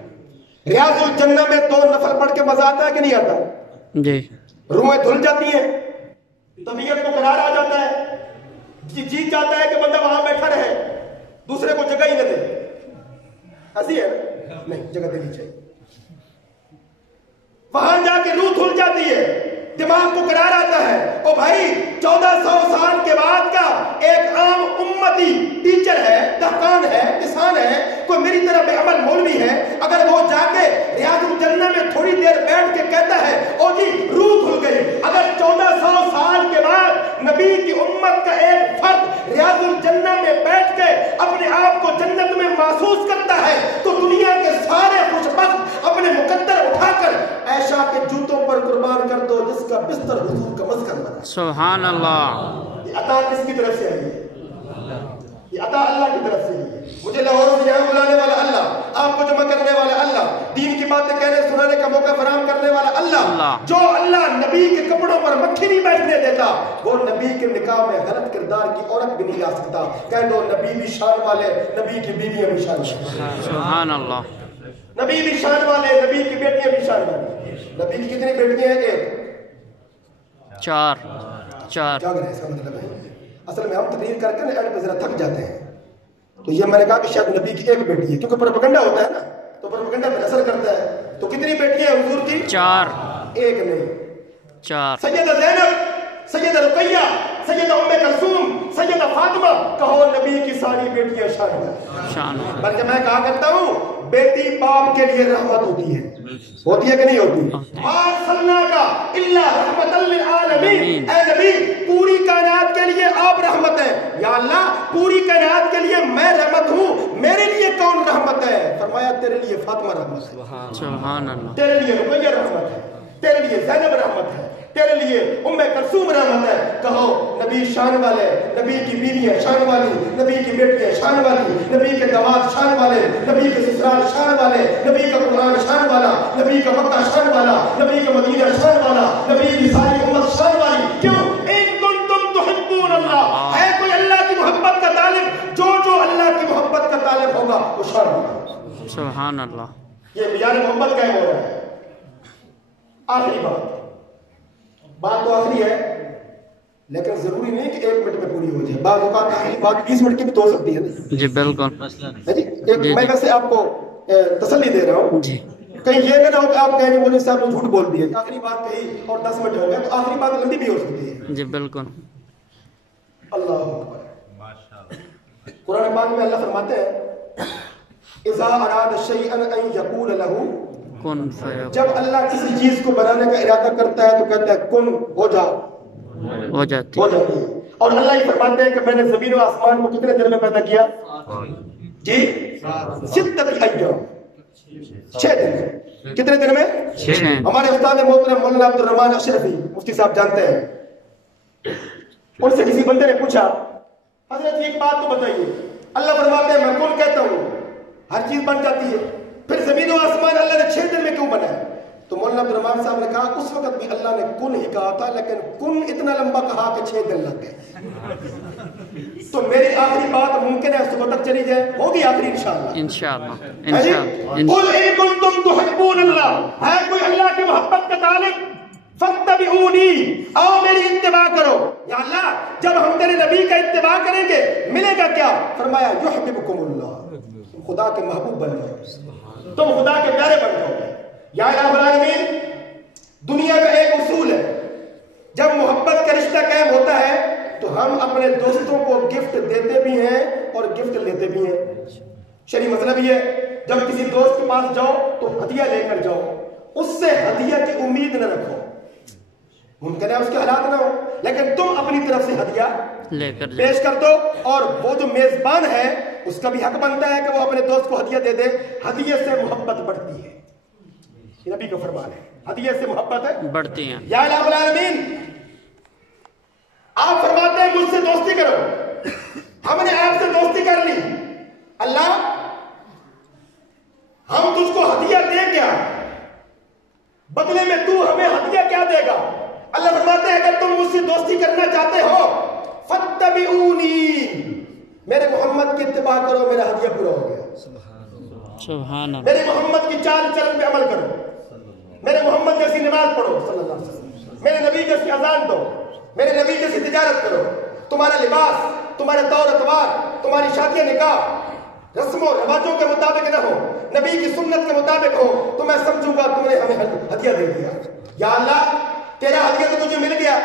ریاض الجنہ میں 2 نفل پڑھ کے مزہ آتا ہے کہ نہیں آتا؟ جی. روحیں دھل جاتی ہیں، طبیعت کو قرار آ جاتا ہے، جیت جاتا ہے کہ بندہ وہاں بیٹھا رہے دوسرے کو جگہ ہی نہ دے. ایسی ہے نہیں، جگہ دینی چاہیے. وہاں جا کے روح دھل جاتی ہے، دماغ کو قرار آتا ہے. او بھائی 1400 سال کے بعد کا ایک عام امتی ٹیچر ہے، دہقان ہے، کسان ہے، کوئی میری طرح بے عمل مولوی ہے، اگر وہ جا کے ریاض الجنہ میں تھوڑی دیر بیٹھ کے کہتا ہے او جی روح دھل گئی. اگر 1400 سال کے بعد نبی کی امت کا ایک فرد ریاض الجنہ میں بیٹھ کے اپنے آپ کو جنت میں محسوس کرتا ہے تو دنیا کے سارے خوش بخت اپنے مقدر اٹھا کر عائشہ کے جوتوں پر قربان کر دو جس کا بستر حضور کا مسکن بنا. سبحان اللہ. یہ عطا کس کی طرف سے آئی ہے؟ یہ عطا اللہ کی طرف سے ہے. مجھے لاہور سے یہاں بلانے والا اللہ، آپ کو جمع کرنے والا اللہ، دین کی باتیں کہنے سنانے کا موقع فراہم کرنے والا اللہ. جو اللہ نبی کے کپڑوں پر مکھی نہیں بیٹھنے دیتا وہ نبی کے نکاح میں غلط کردار کی عورت بھی نہیں آ سکتا. کہہ دو نبی بھی شان والے، نبی کی بیویاں بھی شان والے. سبحان اللہ. نبی بھی شان والے، نبی کی بیٹیاں بھی شان والے. نبی کی کتنی بیٹیاں ہیں؟ 1 4. کیا کریں اس کا مطلب ہے اصل میں ہم تقریر کر کے ایڈ پہ ذرا تھک جاتے ہیں تو یہ میں نے کہا کہ شاید نبی کی 1 بیٹی ہے کیونکہ پروپیگنڈا ہوتا ہے نا تو پروپیگنڈا پہ اثر کرتا ہے. تو کتنی بیٹیاں ہیں حضور کی؟ 4. 1 نہیں 4. سیدہ زینب، سیدہ رقیہ، سیدہ ام کلثوم، سیدہ فاطمہ. کہو نبی کی ساری بیٹیاں شان. بلکہ میں کہا کرتا ہوں بیٹی باپ کے لیے رحمت ہوتی ہے کہ نہیں ہوتی؟ کا الا رحمت للعالمین. اے نبی پوری کائنات کے لیے آپ رحمت ہیں. یا اللہ پوری کائنات کے لیے میں رحمت ہوں، میرے لیے کون رحمت ہے؟ فرمایا تیرے لیے فاطمہ رحمت ہے، سبحان اللہ. تیرے لیے رقیہ رحمت ہے، تیرے لیے زینب رحمت ہے، تیرے لیے ام کلثوم رحمت ہے. کہو نبی شان والے، نبی کی بیویاں شان والی، نبی کی بیٹیاں شان والی، نبی کے داماد شان والے، نبی کے سسرال شان والے، نبی کا قرآن شان والا، نبی کا مکہ شان والا، نبی کا مدینہ شان والا، نبی کی ساری امت شان والی. کیوں؟ ان کنتم تحبون اللہ. ہے کوئی اللہ کی محبت کا طالب، جو اللہ کی محبت کا طالب ہوگا وہ شان ہوگا. سبحان اللہ. یہ معیار محبت قائم ہو رہا ہے. آخری بات تو آخری ہے لیکن ضروری نہیں کہ 1 منٹ میں پوری ہو جائے. بعض اوقات آخری بات 20 منٹ کی بھی تو ہو سکتی ہے. جی بالکل. میں ویسے آپ کو تسلی دے رہا ہوں جی. کہیں یہ نہ ہو کہ آپ کہیں مولوی صاحب نے جھوٹ بول دیا، آخری بات کہی اور 10 منٹ ہو گئے تو آخری بات لمبی بھی ہو سکتی ہے. جی بالکل. اللہ اکبر. قرآن پاک میں اللہ فرماتے ہیں اذا اراد شیئا ان یقول له کن فیکون، جب اللہ کسی چیز کو بنانے کا ارادہ کرتا ہے تو کہتا ہے کن، ہو جا، ہو جاتی ہو جاتی ہے۔ اور اللہ یہ فرماتے ہیں کہ میں نے زمین و آسمان کو کتنے دن میں پیدا کیا؟ جی 6 ایام، 6 دن میں۔ کتنے دن میں؟ 6۔ ہمارے استاد محترم مولانا عبد الرحمان اشرفی مفتی صاحب جانتے ہیں، ان سے کسی بندے نے پوچھا حضرت ایک بات تو بتائیے، اللہ فرماتے ہیں میں کن کہتا ہوں ہر چیز بن جاتی ہے، پھر زمین و آسمان اللہ نے 6 دن میں کیوں بنایا؟ تو مولانا عبد الرحمان صاحب نے کہا اس وقت بھی اللہ نے کن ہی کہا تھا، لیکن کن اتنا لمبا کہا کہ 6 دن لگ گئے۔ تو میری آخری بات ممکن ہے صبح تک چلی جائے، ہوگی آخری انشاءاللہ، انشاءاللہ قل انشاءاللہ۔ ان کنتم تحبون اللہ، ہے کوئی اللہ کی محبت کا طالب، فاتبعونی، آؤ میری اتباع کرو۔ یا اللہ جب ہم تیرے نبی کا اتباع کریں گے ملے گا کیا؟ فرمایا یحببکم اللہ، تم خدا کے محبوب بن جاؤ، تم خدا کے پیارے بن جاؤ گے۔ یا الہ العالمین، دنیا کا ایک اصول ہے، جب محبت کا رشتہ قائم ہوتا ہے تو ہم اپنے دوستوں کو گفٹ دیتے بھی ہیں اور گفٹ لیتے بھی ہیں۔ شرعی مطلب یہ ہے جب کسی دوست کے پاس جاؤ تو ہدیہ لے کر جاؤ، اس سے ہدیہ کی امید نہ رکھو، ممکن ہے اس کے حالات نہ ہو، لیکن تم اپنی طرف سے ہدیہ لے کر پیش کر دو، اور وہ جو میزبان ہے اس کا بھی حق بنتا ہے کہ وہ اپنے دوست کو ہدیہ دے دے۔ ہدیے سے محبت بڑھتی ہے، یہ نبی کا فرمان ہے، ہدیے سے محبت بڑھتی ہیں۔ یا الہ العالمین، آپ فرماتے ہیں مجھ سے دوستی کرو، ہم نے آپ سے دوستی کر لی، اللہ ہم تجھ کو ہدیہ دے کیا، بدلے میں تو ہمیں ہدیہ کیا دے گا؟ اللہ فرماتے ہیں اگر تم مجھ سے دوستی کرنا چاہتے ہو فاتبعونی، میرے محمد کی اتباع کرو، میرا ہدیہ پورا ہو گیا۔ سبحان اللہ۔ میرے محمد کی چال چلن پہ عمل کرو، میرے محمد جیسی نماز پڑھو صلی اللہ علیہ وسلم، میرے نبی جیسی اذان دو، میرے نبی جیسی تجارت کرو، تمہارا لباس، تمہارے طور اتوار، تمہاری شادی نکاح رسم و رواجوں کے مطابق نہ ہو، نبی کی سنت کے مطابق ہو، تو میں سمجھوں گا تم نے ہمیں ہدیہ دے دیا۔ یا اللہ تیرا ہدیہ تو تجھے مل گیا،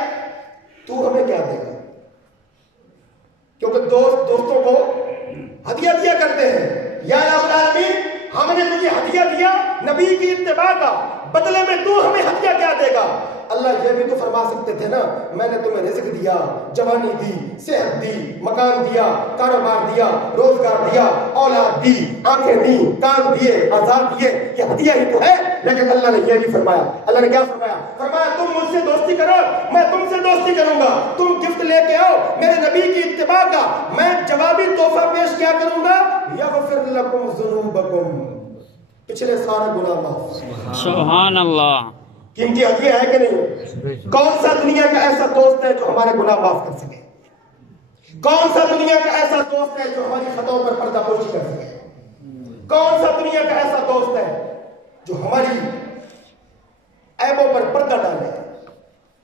تو ہمیں کیا دے گا؟ کیونکہ دوست دوستوں کو ہدیہ دیا کرتے ہیں۔ یا رب العالمین ہم نے تجھے ہدیہ دیا نبی کی اتباع کا، بدلے میں تو ہمیں ہدیہ کیا دے گا؟ اللہ یہ بھی تو فرما سکتے تھے نا، میں نے تمہیں رزق دیا، جوانی دی، صحت دی، مکان دیا، کاروبار دیا، روزگار دیا، اولاد دی، آنکھیں دی، کان دیے، آزاد دیے، یہ ہدیہ ہی تو ہے۔ لیکن اللہ نے یہ بھی فرمایا، اللہ نے کیا فرمایا؟ فرمایا تم مجھ سے دوستی کرو، میں تم سے دوستی کروں گا، تم گفٹ لے کے آؤ میرے نبی کی اتباع کا، میں جوابی تحفہ پیش کیا کروں گا؟ یغفر لکم ذنوبکم، پچھلے سارے گناہ معاف۔ سبحان اللہ۔ قیمتی ہدیہ ہے کہ نہیں؟ کون سا دنیا کا ایسا دوست ہے جو ہمارے گناہ معاف کر سکے؟ کون سا دنیا کا ایسا دوست ہے جو ہماری خطاؤں پر پردہ پوشی کر سکے؟ کون سا دنیا کا ایسا دوست ہے جو ہماری عیبوں پر پردہ ڈالے؟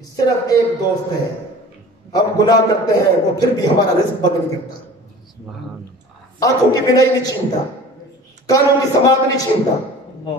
صرف ایک دوست ہے، ہم گناہ کرتے ہیں وہ پھر بھی ہمارا رزق بند نہیں کرتا، آنکھوں کی بینائی نہیں چھینتا، کانوں کی سماعت نہیں چھینتا،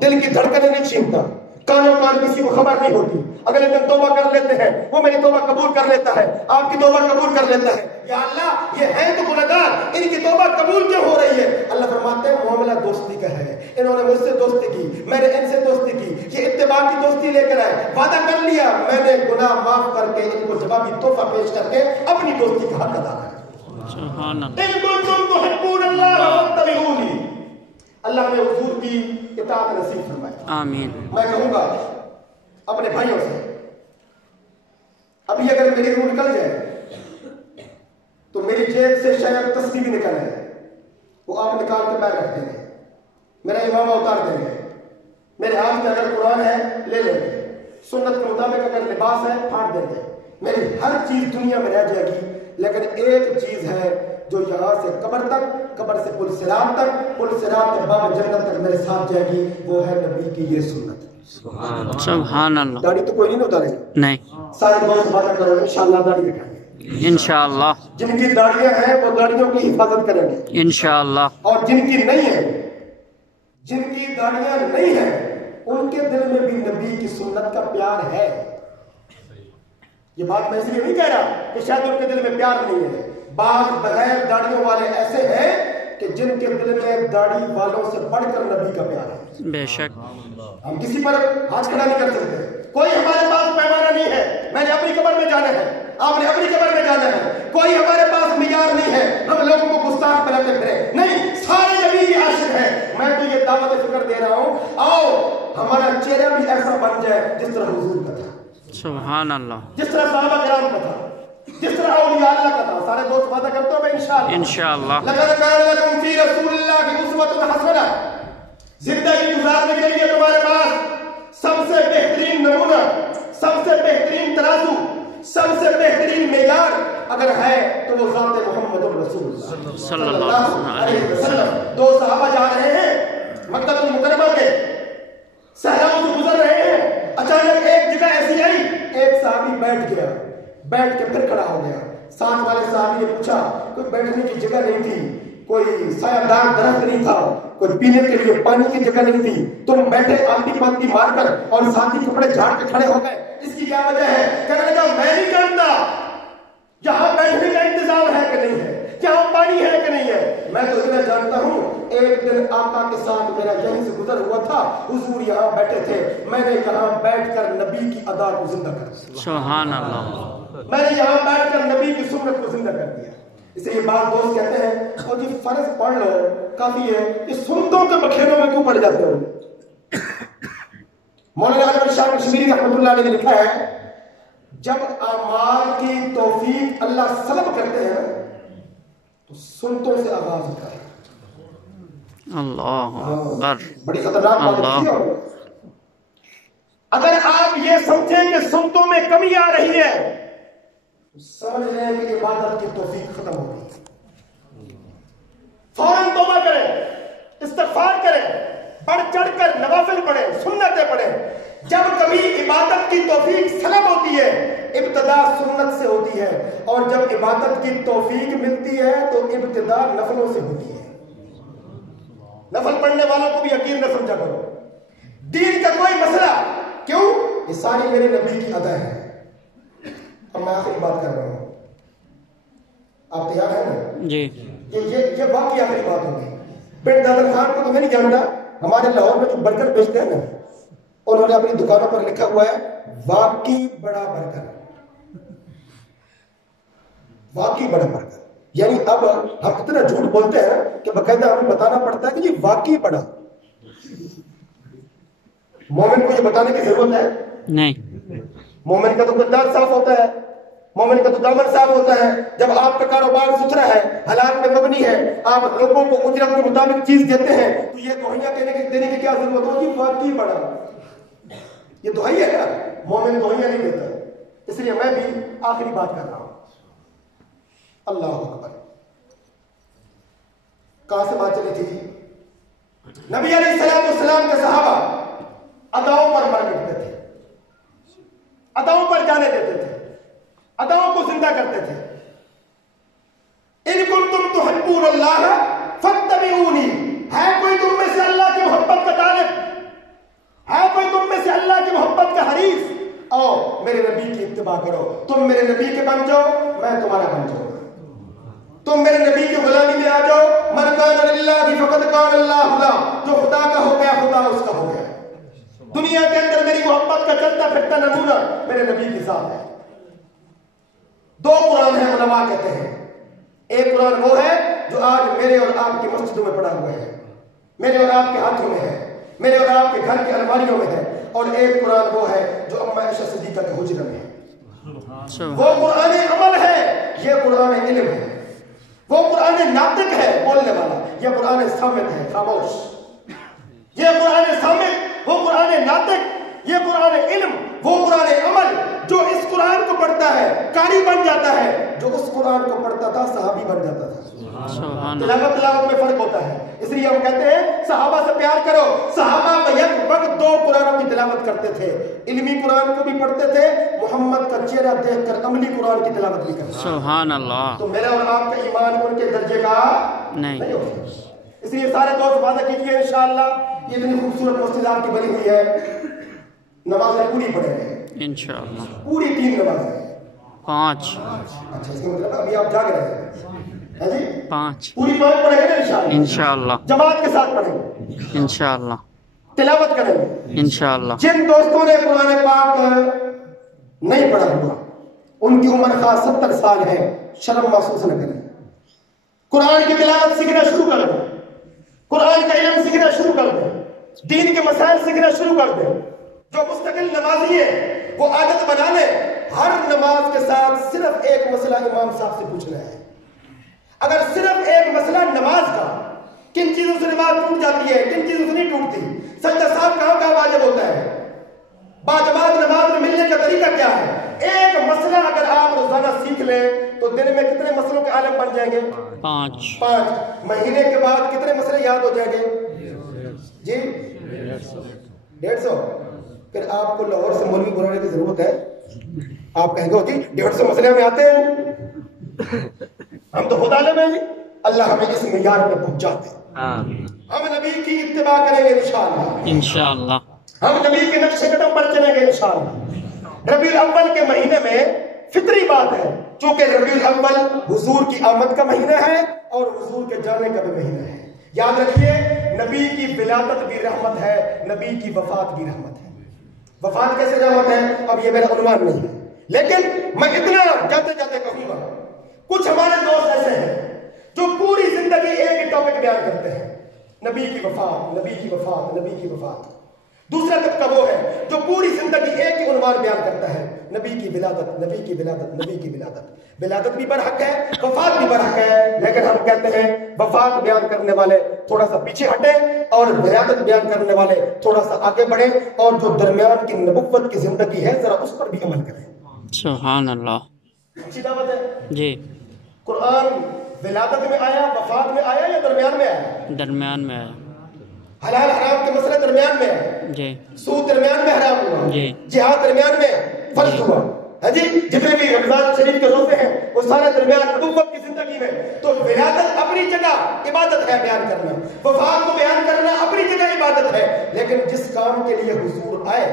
دل کی دھڑکنیں نہیں چھینتا، کانوں کان کسی کو خبر نہیں ہوتی، اگلے دن توبہ کر لیتے ہیں، وہ میری توبہ قبول کر لیتا ہے، آپ کی توبہ قبول کر لیتا ہے۔ یا اللہ یہ ہیں تو گنہگار، ان کی توبہ قبول کیوں ہو رہی ہے؟ اللہ فرماتے ہیں معاملہ دوستی کا ہے، انہوں نے مجھ سے دوستی کی، میں نے ان سے دوستی کی، یہ اتباع کی دوستی لے کر آئے، وعدہ کر لیا میں نے گناہ معاف کر کے ان کو جوابی تحفہ پیش کر کے اپنی دوستی کا حق ادا کر۔ سبحان اللہ۔ ان کنتم تحبون اللہ فاتبعونی، اللہ نے حضور کی اطاعت نصیب فرمائی۔ آمین۔ میں کہوں گا اپنے بھائیوں سے، ابھی اگر میری روح نکل جائے تو میری جیب سے شاید تسبیح بھی نکل آئے، وہ آپ نکال کے پیر رکھ دیں گے، میرا امامہ اتار دیں گے، میرے ہاتھ میں اگر قرآن ہے لے لیں گے، سنت کے مطابق اگر لباس ہے پھاڑ دیں گے، میری ہر چیز دنیا میں رہ جائے گی، لیکن ایک چیز ہے جو یہاں سے قبر تک، قبر سے پل صراط تک، پل صراط سے باب جنت تک میرے ساتھ جائے گی، وہ ہے نبی کی یہ سنت۔ سبحان اللہ۔ داڑھی تو کوئی نہیں اتارے گا، نہیں، سارے دوست باتیں کرو، انشاءاللہ داڑھی دکھائیں گے، انشاءاللہ جن کی داڑیاں ہیں وہ داڑیوں کی حفاظت کریں گے، انشاءاللہ۔ اور جن کی نہیں ہے، جن کی داڑیاں نہیں ہیں ان کے دل میں بھی نبی کی سنت کا پیار ہے۔ یہ بات میں اس لیے نہیں کہہ رہا کہ شاید ان کے دل میں پیار نہیں ہے، بعض بغیر داڑیوں والے ایسے ہیں کہ جن کے دل میں داڑھی والوں سے بڑھ کر نبی کا پیار ہے. بے شک. ہم کسی پر ہاتھ کھڑا نہیں کر سکتے. کوئی ہمارے پاس پیمانہ نہیں ہے میں نے اپنی قبر میں جانا ہے, آپ نے اپنی قبر میں جانا ہے. کوئی ہمارے پاس معیار نہیں ہے ہم لوگوں کو گستاخ بناتے پھرے. نہیں, سارے نبی ہی عاشق ہیں. میں تو یہ دعوت فکر دے رہا ہوں, آؤ ہمارا چہرہ بھی ایسا بن جائے جس طرح حضور کا تھا, سبحان اللہ, جس طرح صحابہ کرام کا تھا, جس طرح اولیاء اللہ کا تھا. سارے دوست وعدہ کرتے ہو میں انشاءاللہ. لقد کان لکم فی رسول اللہ کی اسوۃ حسنہ. زندگی گزارنے کے لیے تمہارے پاس سب سے بہترین نمونہ, سب سے بہترین ترازو, سب سے بہترین معیار اگر ہے تو وہ ذات محمد رسول اللہ صلی اللہ علیہ وسلم. دو صحابہ جا رہے ہیں مکہ المکرمہ کے, صحراؤں سے گزر رہے ہیں. اچانک ایک جگہ ایسی آئی, ایک صحابی بیٹھ گیا, بیٹھ کے پھر کھڑا ہو گیا. ساتھ والے صحابی نے پوچھا, کوئی بیٹھنے کی جگہ نہیں تھی, کوئی سایہ دار درخت نہیں تھا, کوئی پینے کے لیے پانی کی جگہ نہیں تھی, تم بیٹھے آنٹی پانتی مار کر اور ساتھی کپڑے جھاڑ کے کھڑے ہو گئے, اس کی کیا وجہ ہے؟ کہنے لگا میں نہیں جانتا یہاں بیٹھنے کا انتظام ہے کہ نہیں ہے, یہاں پانی ہے کہ نہیں ہے. میں تو اتنا جانتا ہوں ایک دن آقا کے ساتھ میرا یہیں سے گزر ہوا تھا, حضور یہاں بیٹھے تھے, میں نے یہاں بیٹھ کر نبی کی ادا کو زندہ کر دیا. سبحان اللہ, میں نے یہاں بیٹھ کر نبی کی سنت کو زندہ کر دیا. اسے یہ بات دوست کہتے ہیں, اور جی فرض پڑھ لو کافی ہے, یہ سنتوں کے بکھیروں میں کیوں پڑ جاتے ہو؟ مولانا احمد شاہ کشمیری رحمۃ اللہ علیہ نے لکھا ہے, جب اعمال کی توفیق اللہ سلب کرتے ہیں تو سنتوں سے آغاز ہوتا ہے. اللہ اکبر, بڑی خطرناک بات ہے. اگر آپ یہ سمجھیں کہ سنتوں میں کمی آ رہی ہے سمجھ لیں کہ عبادت کی توفیق ختم ہو گئی. فوراً توبہ کریں, استغفار کریں, بڑھ چڑھ کر نوافل پڑھیں, سنتیں پڑھیں. جب کبھی عبادت کی توفیق سلب ہوتی ہے ابتدا سنت سے ہوتی ہے, اور جب عبادت کی توفیق ملتی ہے تو ابتدا نفلوں سے ہوتی ہے. نفل پڑھنے والوں کو بھی یقین نہ سمجھا کرو. دین کا کوئی مسئلہ کیوں, یہ ساری میرے نبی کی ادا ہے. اور میں آخری بات کر رہا ہوں, آپ تیار ہیں نا؟ جی. یہ واقعی آخری بات ہوگی. بن دادر خان کو تو میں نہیں جانتا, ہمارے لاہور میں جو برگر بیچتے ہیں نا, انہوں نے اپنی دکانوں پر لکھا ہوا ہے واقعی بڑا برگر, واقعی بڑا برگر. یعنی اب ہم اتنا جھوٹ بولتے ہیں کہ باقاعدہ ہمیں بتانا پڑتا ہے کہ یہ واقعی بڑا. مومن کو یہ بتانے کی ضرورت ہے نہیں, مومن کا تو کردار صاف ہوتا ہے, مومن کا تو دامن صاف ہوتا ہے. جب آپ کا کاروبار ستھرا ہے, حلال میں مبنی ہے, آپ لوگوں کو اجرت کے مطابق چیز دیتے ہیں, تو یہ دوہیاں دینے کی کیا ضرورت ہوگی؟ واقعی بڑا, یہ دوہائی ہے نا, مومن دوہیاں نہیں دیتا. اس لیے میں بھی آخری بات کر رہا ہوں. اللہ اکبر. کہاں سے بات چلی تھی؟ نبی علیہ السلام کے صحابہ اداؤں پر مر مٹتے تھے, اداؤں پر جانے دیتے تھے, اداؤں کو زندہ کرتے تھے. ان کنتم تحبون اللہ فاتبعونی. ہے کوئی تم میں سے اللہ کی محبت کا طالب, ہے کوئی تم میں سے اللہ کی محبت کا حریص, آؤ میرے نبی کی اتباع کرو. تم میرے نبی کے بن جاؤ, میں تمہارا بن جاؤں گا. تم میرے نبی کی غلامی میں آ جاؤ. من کان للہ فقد کان اللہ لہ. جو خدا کا ہو گیا خدا اس کا ہو گیا. دنیا کے اندر میری محبت کا چلتا پھرتا نمونہ میرے نبی کی ذات ہے. دو قرآن ہیں, علماء کہتے ہیں. ایک قرآن وہ ہے جو آج میرے اور آپ کی مسجدوں میں پڑا ہوا ہے, میرے اور آپ کے ہاتھوں میں ہے, میرے اور آپ کے گھر کی الماریوں میں ہے. اور ایک قرآن وہ ہے جو اما عائشہ صدیقہ کے حجرے میں ہے. وہ قرآن عمل ہے, یہ قرآن علم ہے. وہ قرآن ناطق ہے, بولنے والا. یہ قرآن صامت ہے, خاموش. یہ قرآن صامت, وہ قرآن ناطق, یہ قرآن علم, وہ قرآن عمل. جو اس قرآن کو پڑھتا ہے قاری بن جاتا ہے, جو اس قرآن کو پڑھتا تھا صحابی بن جاتا تھا. تلاوت میں فرق ہوتا ہے. اس لیے ہم کہتے ہیں صحابہ سے پیار کرو. صحابہ بیک وقت دو قرآنوں کی تلاوت کرتے تھے, علمی قرآن کو بھی پڑھتے تھے, محمد کا چہرہ دیکھ کر عملی قرآن کی تلاوت بھی کرتے تھے. سبحان اللہ. تو میرا اور آپ کا ایمان ان کے درجے کا نہیں ہوتا. اس لیے سارے دوست وعدہ کیجیے انشاءاللہ. یہ اتنی خوبصورت مسجد آپ کی بنی ہوئی ہے, نمازیں پوری پڑھیں گے انشاءاللہ. پوری 3 نمازیں, 5. اچھا, اس کا مطلب ابھی آپ جاگ رہے ہیں. ہے جی 5 پوری 5 پڑھیں گے نا انشاءاللہ انشاءاللہ جماعت کے ساتھ پڑھیں گے انشاءاللہ تلاوت کریں گے انشاءاللہ جن دوستوں نے قرآن پاک نہیں پڑھا ہوا ان کی عمر خاص 70 سال ہے شرم محسوس نہ کریں قرآن کی تلاوت سیکھنا شروع کر دیں قرآن کا علم سیکھنا شروع کر دیں دین کے مسائل سیکھنا شروع کر دیں جو مستقل نمازی ہے وہ عادت بنا لے ہر نماز کے ساتھ صرف ایک مسئلہ امام صاحب سے پوچھنا ہے اگر صرف ایک مسئلہ نماز کا کن چیزوں سے نماز ٹوٹ جاتی ہے کن چیزوں سے نہیں ٹوٹتی سجدہ صاحب کہاں واجب ہوتا ہے باجماعت نماز میں ملنے کا طریقہ کیا ہے ایک مسئلہ اگر آپ روزانہ سیکھ لیں تو دن میں کتنے مسئلوں کے عالم بن جائیں گے 5 مہینے کے بعد کتنے مسئلے یاد ہو جائیں گے جی 150 پھر آپ کو لاہور سے مولوی بلانے کی ضرورت ہے آپ کہیں گے جی 150 مسئلے ہمیں آتے ہیں ہم تو خدا لے جی اللہ ہمیں اس معیار پہ پہنچا دے ہم نبی کی اتباع کریں گے انشاءاللہ ہم نبی کے نقش قدم پر چلیں گے انشاءاللہ ربیع الاول کے مہینے میں فطری بات ہے چونکہ ربیع الاول حضور کی آمد کا مہینہ ہے اور حضور کے جانے کا بھی مہینہ ہے یاد رکھیے نبی کی ولادت بھی رحمت ہے نبی کی وفات بھی رحمت ہے وفات کیسے رحمت ہے اب یہ میرا عنوان نہیں ہے لیکن میں اتنا جاتے جاتے کہوں گا کچھ ہمارے دوست ایسے ہیں جو پوری زندگی ایک ہی ٹاپک بیان کرتے ہیں نبی کی وفات نبی کی وفات نبی کی وفات دوسرا طبقہ وہ ہے جو پوری زندگی ایک ہی عنوان بیان کرتا ہے نبی کی ولادت نبی کی ولادت نبی کی ولادت ولادت بھی برحق ہے وفات بھی برحق ہے لیکن ہم کہتے ہیں وفات بیان کرنے والے تھوڑا سا پیچھے ہٹیں اور ولادت بیان کرنے والے تھوڑا سا آگے بڑھیں اور جو درمیان کی نبوت کی زندگی ہے ذرا اس پر بھی عمل کریں سبحان اللہ اچھی دعوت ہے جی قرآن ولادت میں آیا وفات میں آیا یا درمیان میں آیا درمیان میں آیا حلال حرام کے مسئلے درمیان میں ہے جی سود درمیان میں حرام ہوا جی جہاد درمیان میں فرض ہوا ہے جی جتنے بھی رمضان شریف کے روزے ہیں وہ سارے درمیان نبوت کی زندگی میں تو ولادت اپنی جگہ عبادت ہے بیان کرنا وفات کو بیان کرنا اپنی جگہ عبادت ہے لیکن جس کام کے لیے حضور آئے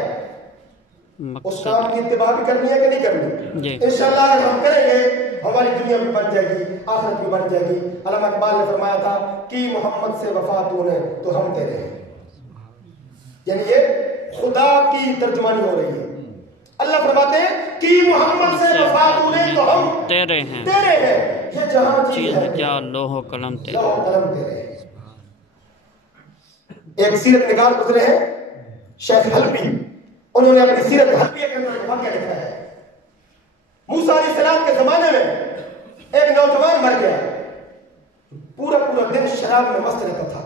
اس کام کی اتباع بھی کرنی ہے کہ نہیں کرنی انشاءاللہ اگر ہم کریں گے ہماری دنیا بھی بن جائے گی آخرت بھی بن جائے گی علامہ اقبال نے فرمایا تھا کہ محمد سے وفات ہونے تو ہم تیرے ہیں یعنی یہ خدا کی ترجمانی ہو رہی ہے اللہ فرماتے ہیں کہ محمد سے وفات ہونے تو ہم تیرے ہیں یہ جہاں چیز ہے کیا لوح و قلم تیرے ہیں ایک سیرت نگار گزرے ہیں شیخ حلبی انہوں نے اپنی سیرت حلبیہ کے اندر واقعہ لکھا ہے موسیٰ علیہ السلام کے زمانے میں ایک نوجوان مر گیا پورا دن شراب میں مست رہتا تھا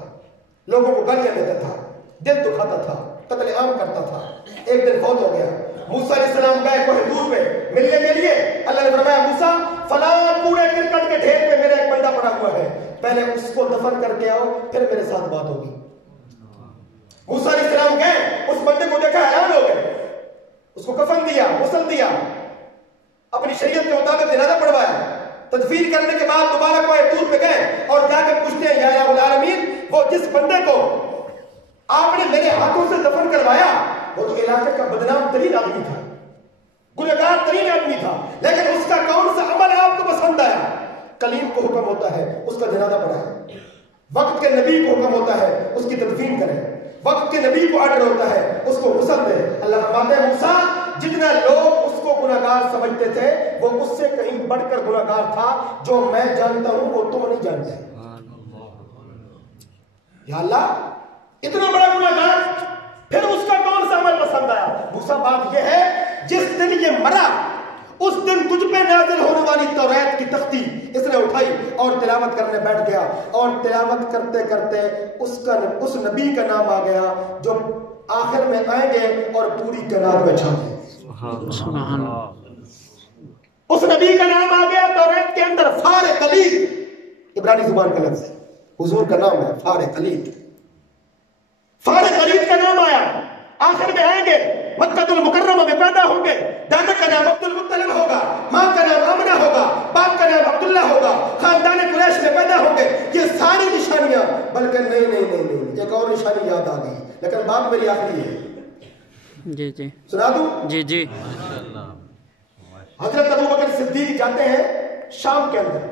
لوگوں کو گالیاں دیتا تھا دل دکھاتا تھا قتل عام کرتا تھا ایک دن فوت ہو گیا موسیٰ علیہ السلام گئے کوہ طور پہ ملنے کے لیے اللہ نے فرمایا موسیٰ فلاں پورے کرکٹ کے ڈھیر پہ میرا ایک بندہ پڑا ہوا ہے پہلے اس کو دفن کر کے آؤ پھر میرے ساتھ بات ہوگی موسیٰ علیہ السلام گئے اس بندے کو دیکھا حیران ہو گئے اس کو کفن دیا غسل دیا اپنی شریعت کے مطابق جنازہ پڑھوایا تدفین کرنے کے بعد دوبارہ کوہ طور پہ گئے اور جا کے پوچھتے ہیں یا الہ العالمین وہ جس بندے کو آپ نے میرے ہاتھوں سے دفن کروایا وہ تو علاقے کا بدنام ترین آدمی تھا گنہگار ترین آدمی تھا لیکن اس کا کون سا عمل آپ کو پسند آیا کلیم کو حکم ہوتا ہے اس کا جنازہ پڑھائے وقت کے نبی کو حکم ہوتا ہے اس کی تدفین کریں وقت کے نبی کو آرڈر ہوتا ہے اس کو غسل دے اللہ فرماتے ہیں موسیٰ جتنا لوگ اس کو گناہگار سمجھتے تھے وہ اس سے کہیں بڑھ کر گناہگار تھا جو میں جانتا ہوں وہ تم نہیں جانتے یا اللہ اتنا بڑا گناہگار پھر اس کا کون سا عمل پسند آیا دوسرا بات یہ ہے جس دن یہ مرا اس دن تجھ پہ نازل ہونے والی توریت کی تختی اس نے اٹھائی اور تلاوت کرنے بیٹھ گیا اور تلاوت کرتے کرتے اس نبی کا نام آ گیا جو آخر میں آئیں گے اور پوری کائنات میں چھا گئے اس نبی کا نام آ گیا توریت کے اندر فار قلید عبرانی زبان کا لفظ ہے حضور کا نام ہے فار قلید کا نام آیا آخر میں آئیں گے مکہ المکرمہ میں پیدا ہوں گے دادا کا نام عبد المطلب ہوگا ماں کا نام آمنہ ہوگا باپ کا نام عبداللہ ہوگا خاندان قریش میں پیدا ہوں گے یہ ساری نشانیاں بلکہ نہیں ایک اور نشانی یاد آ گئی لیکن بات میری آخری ہے جی سنا دوں جی حضرت ابو بکر صدیق جاتے ہیں شام کے اندر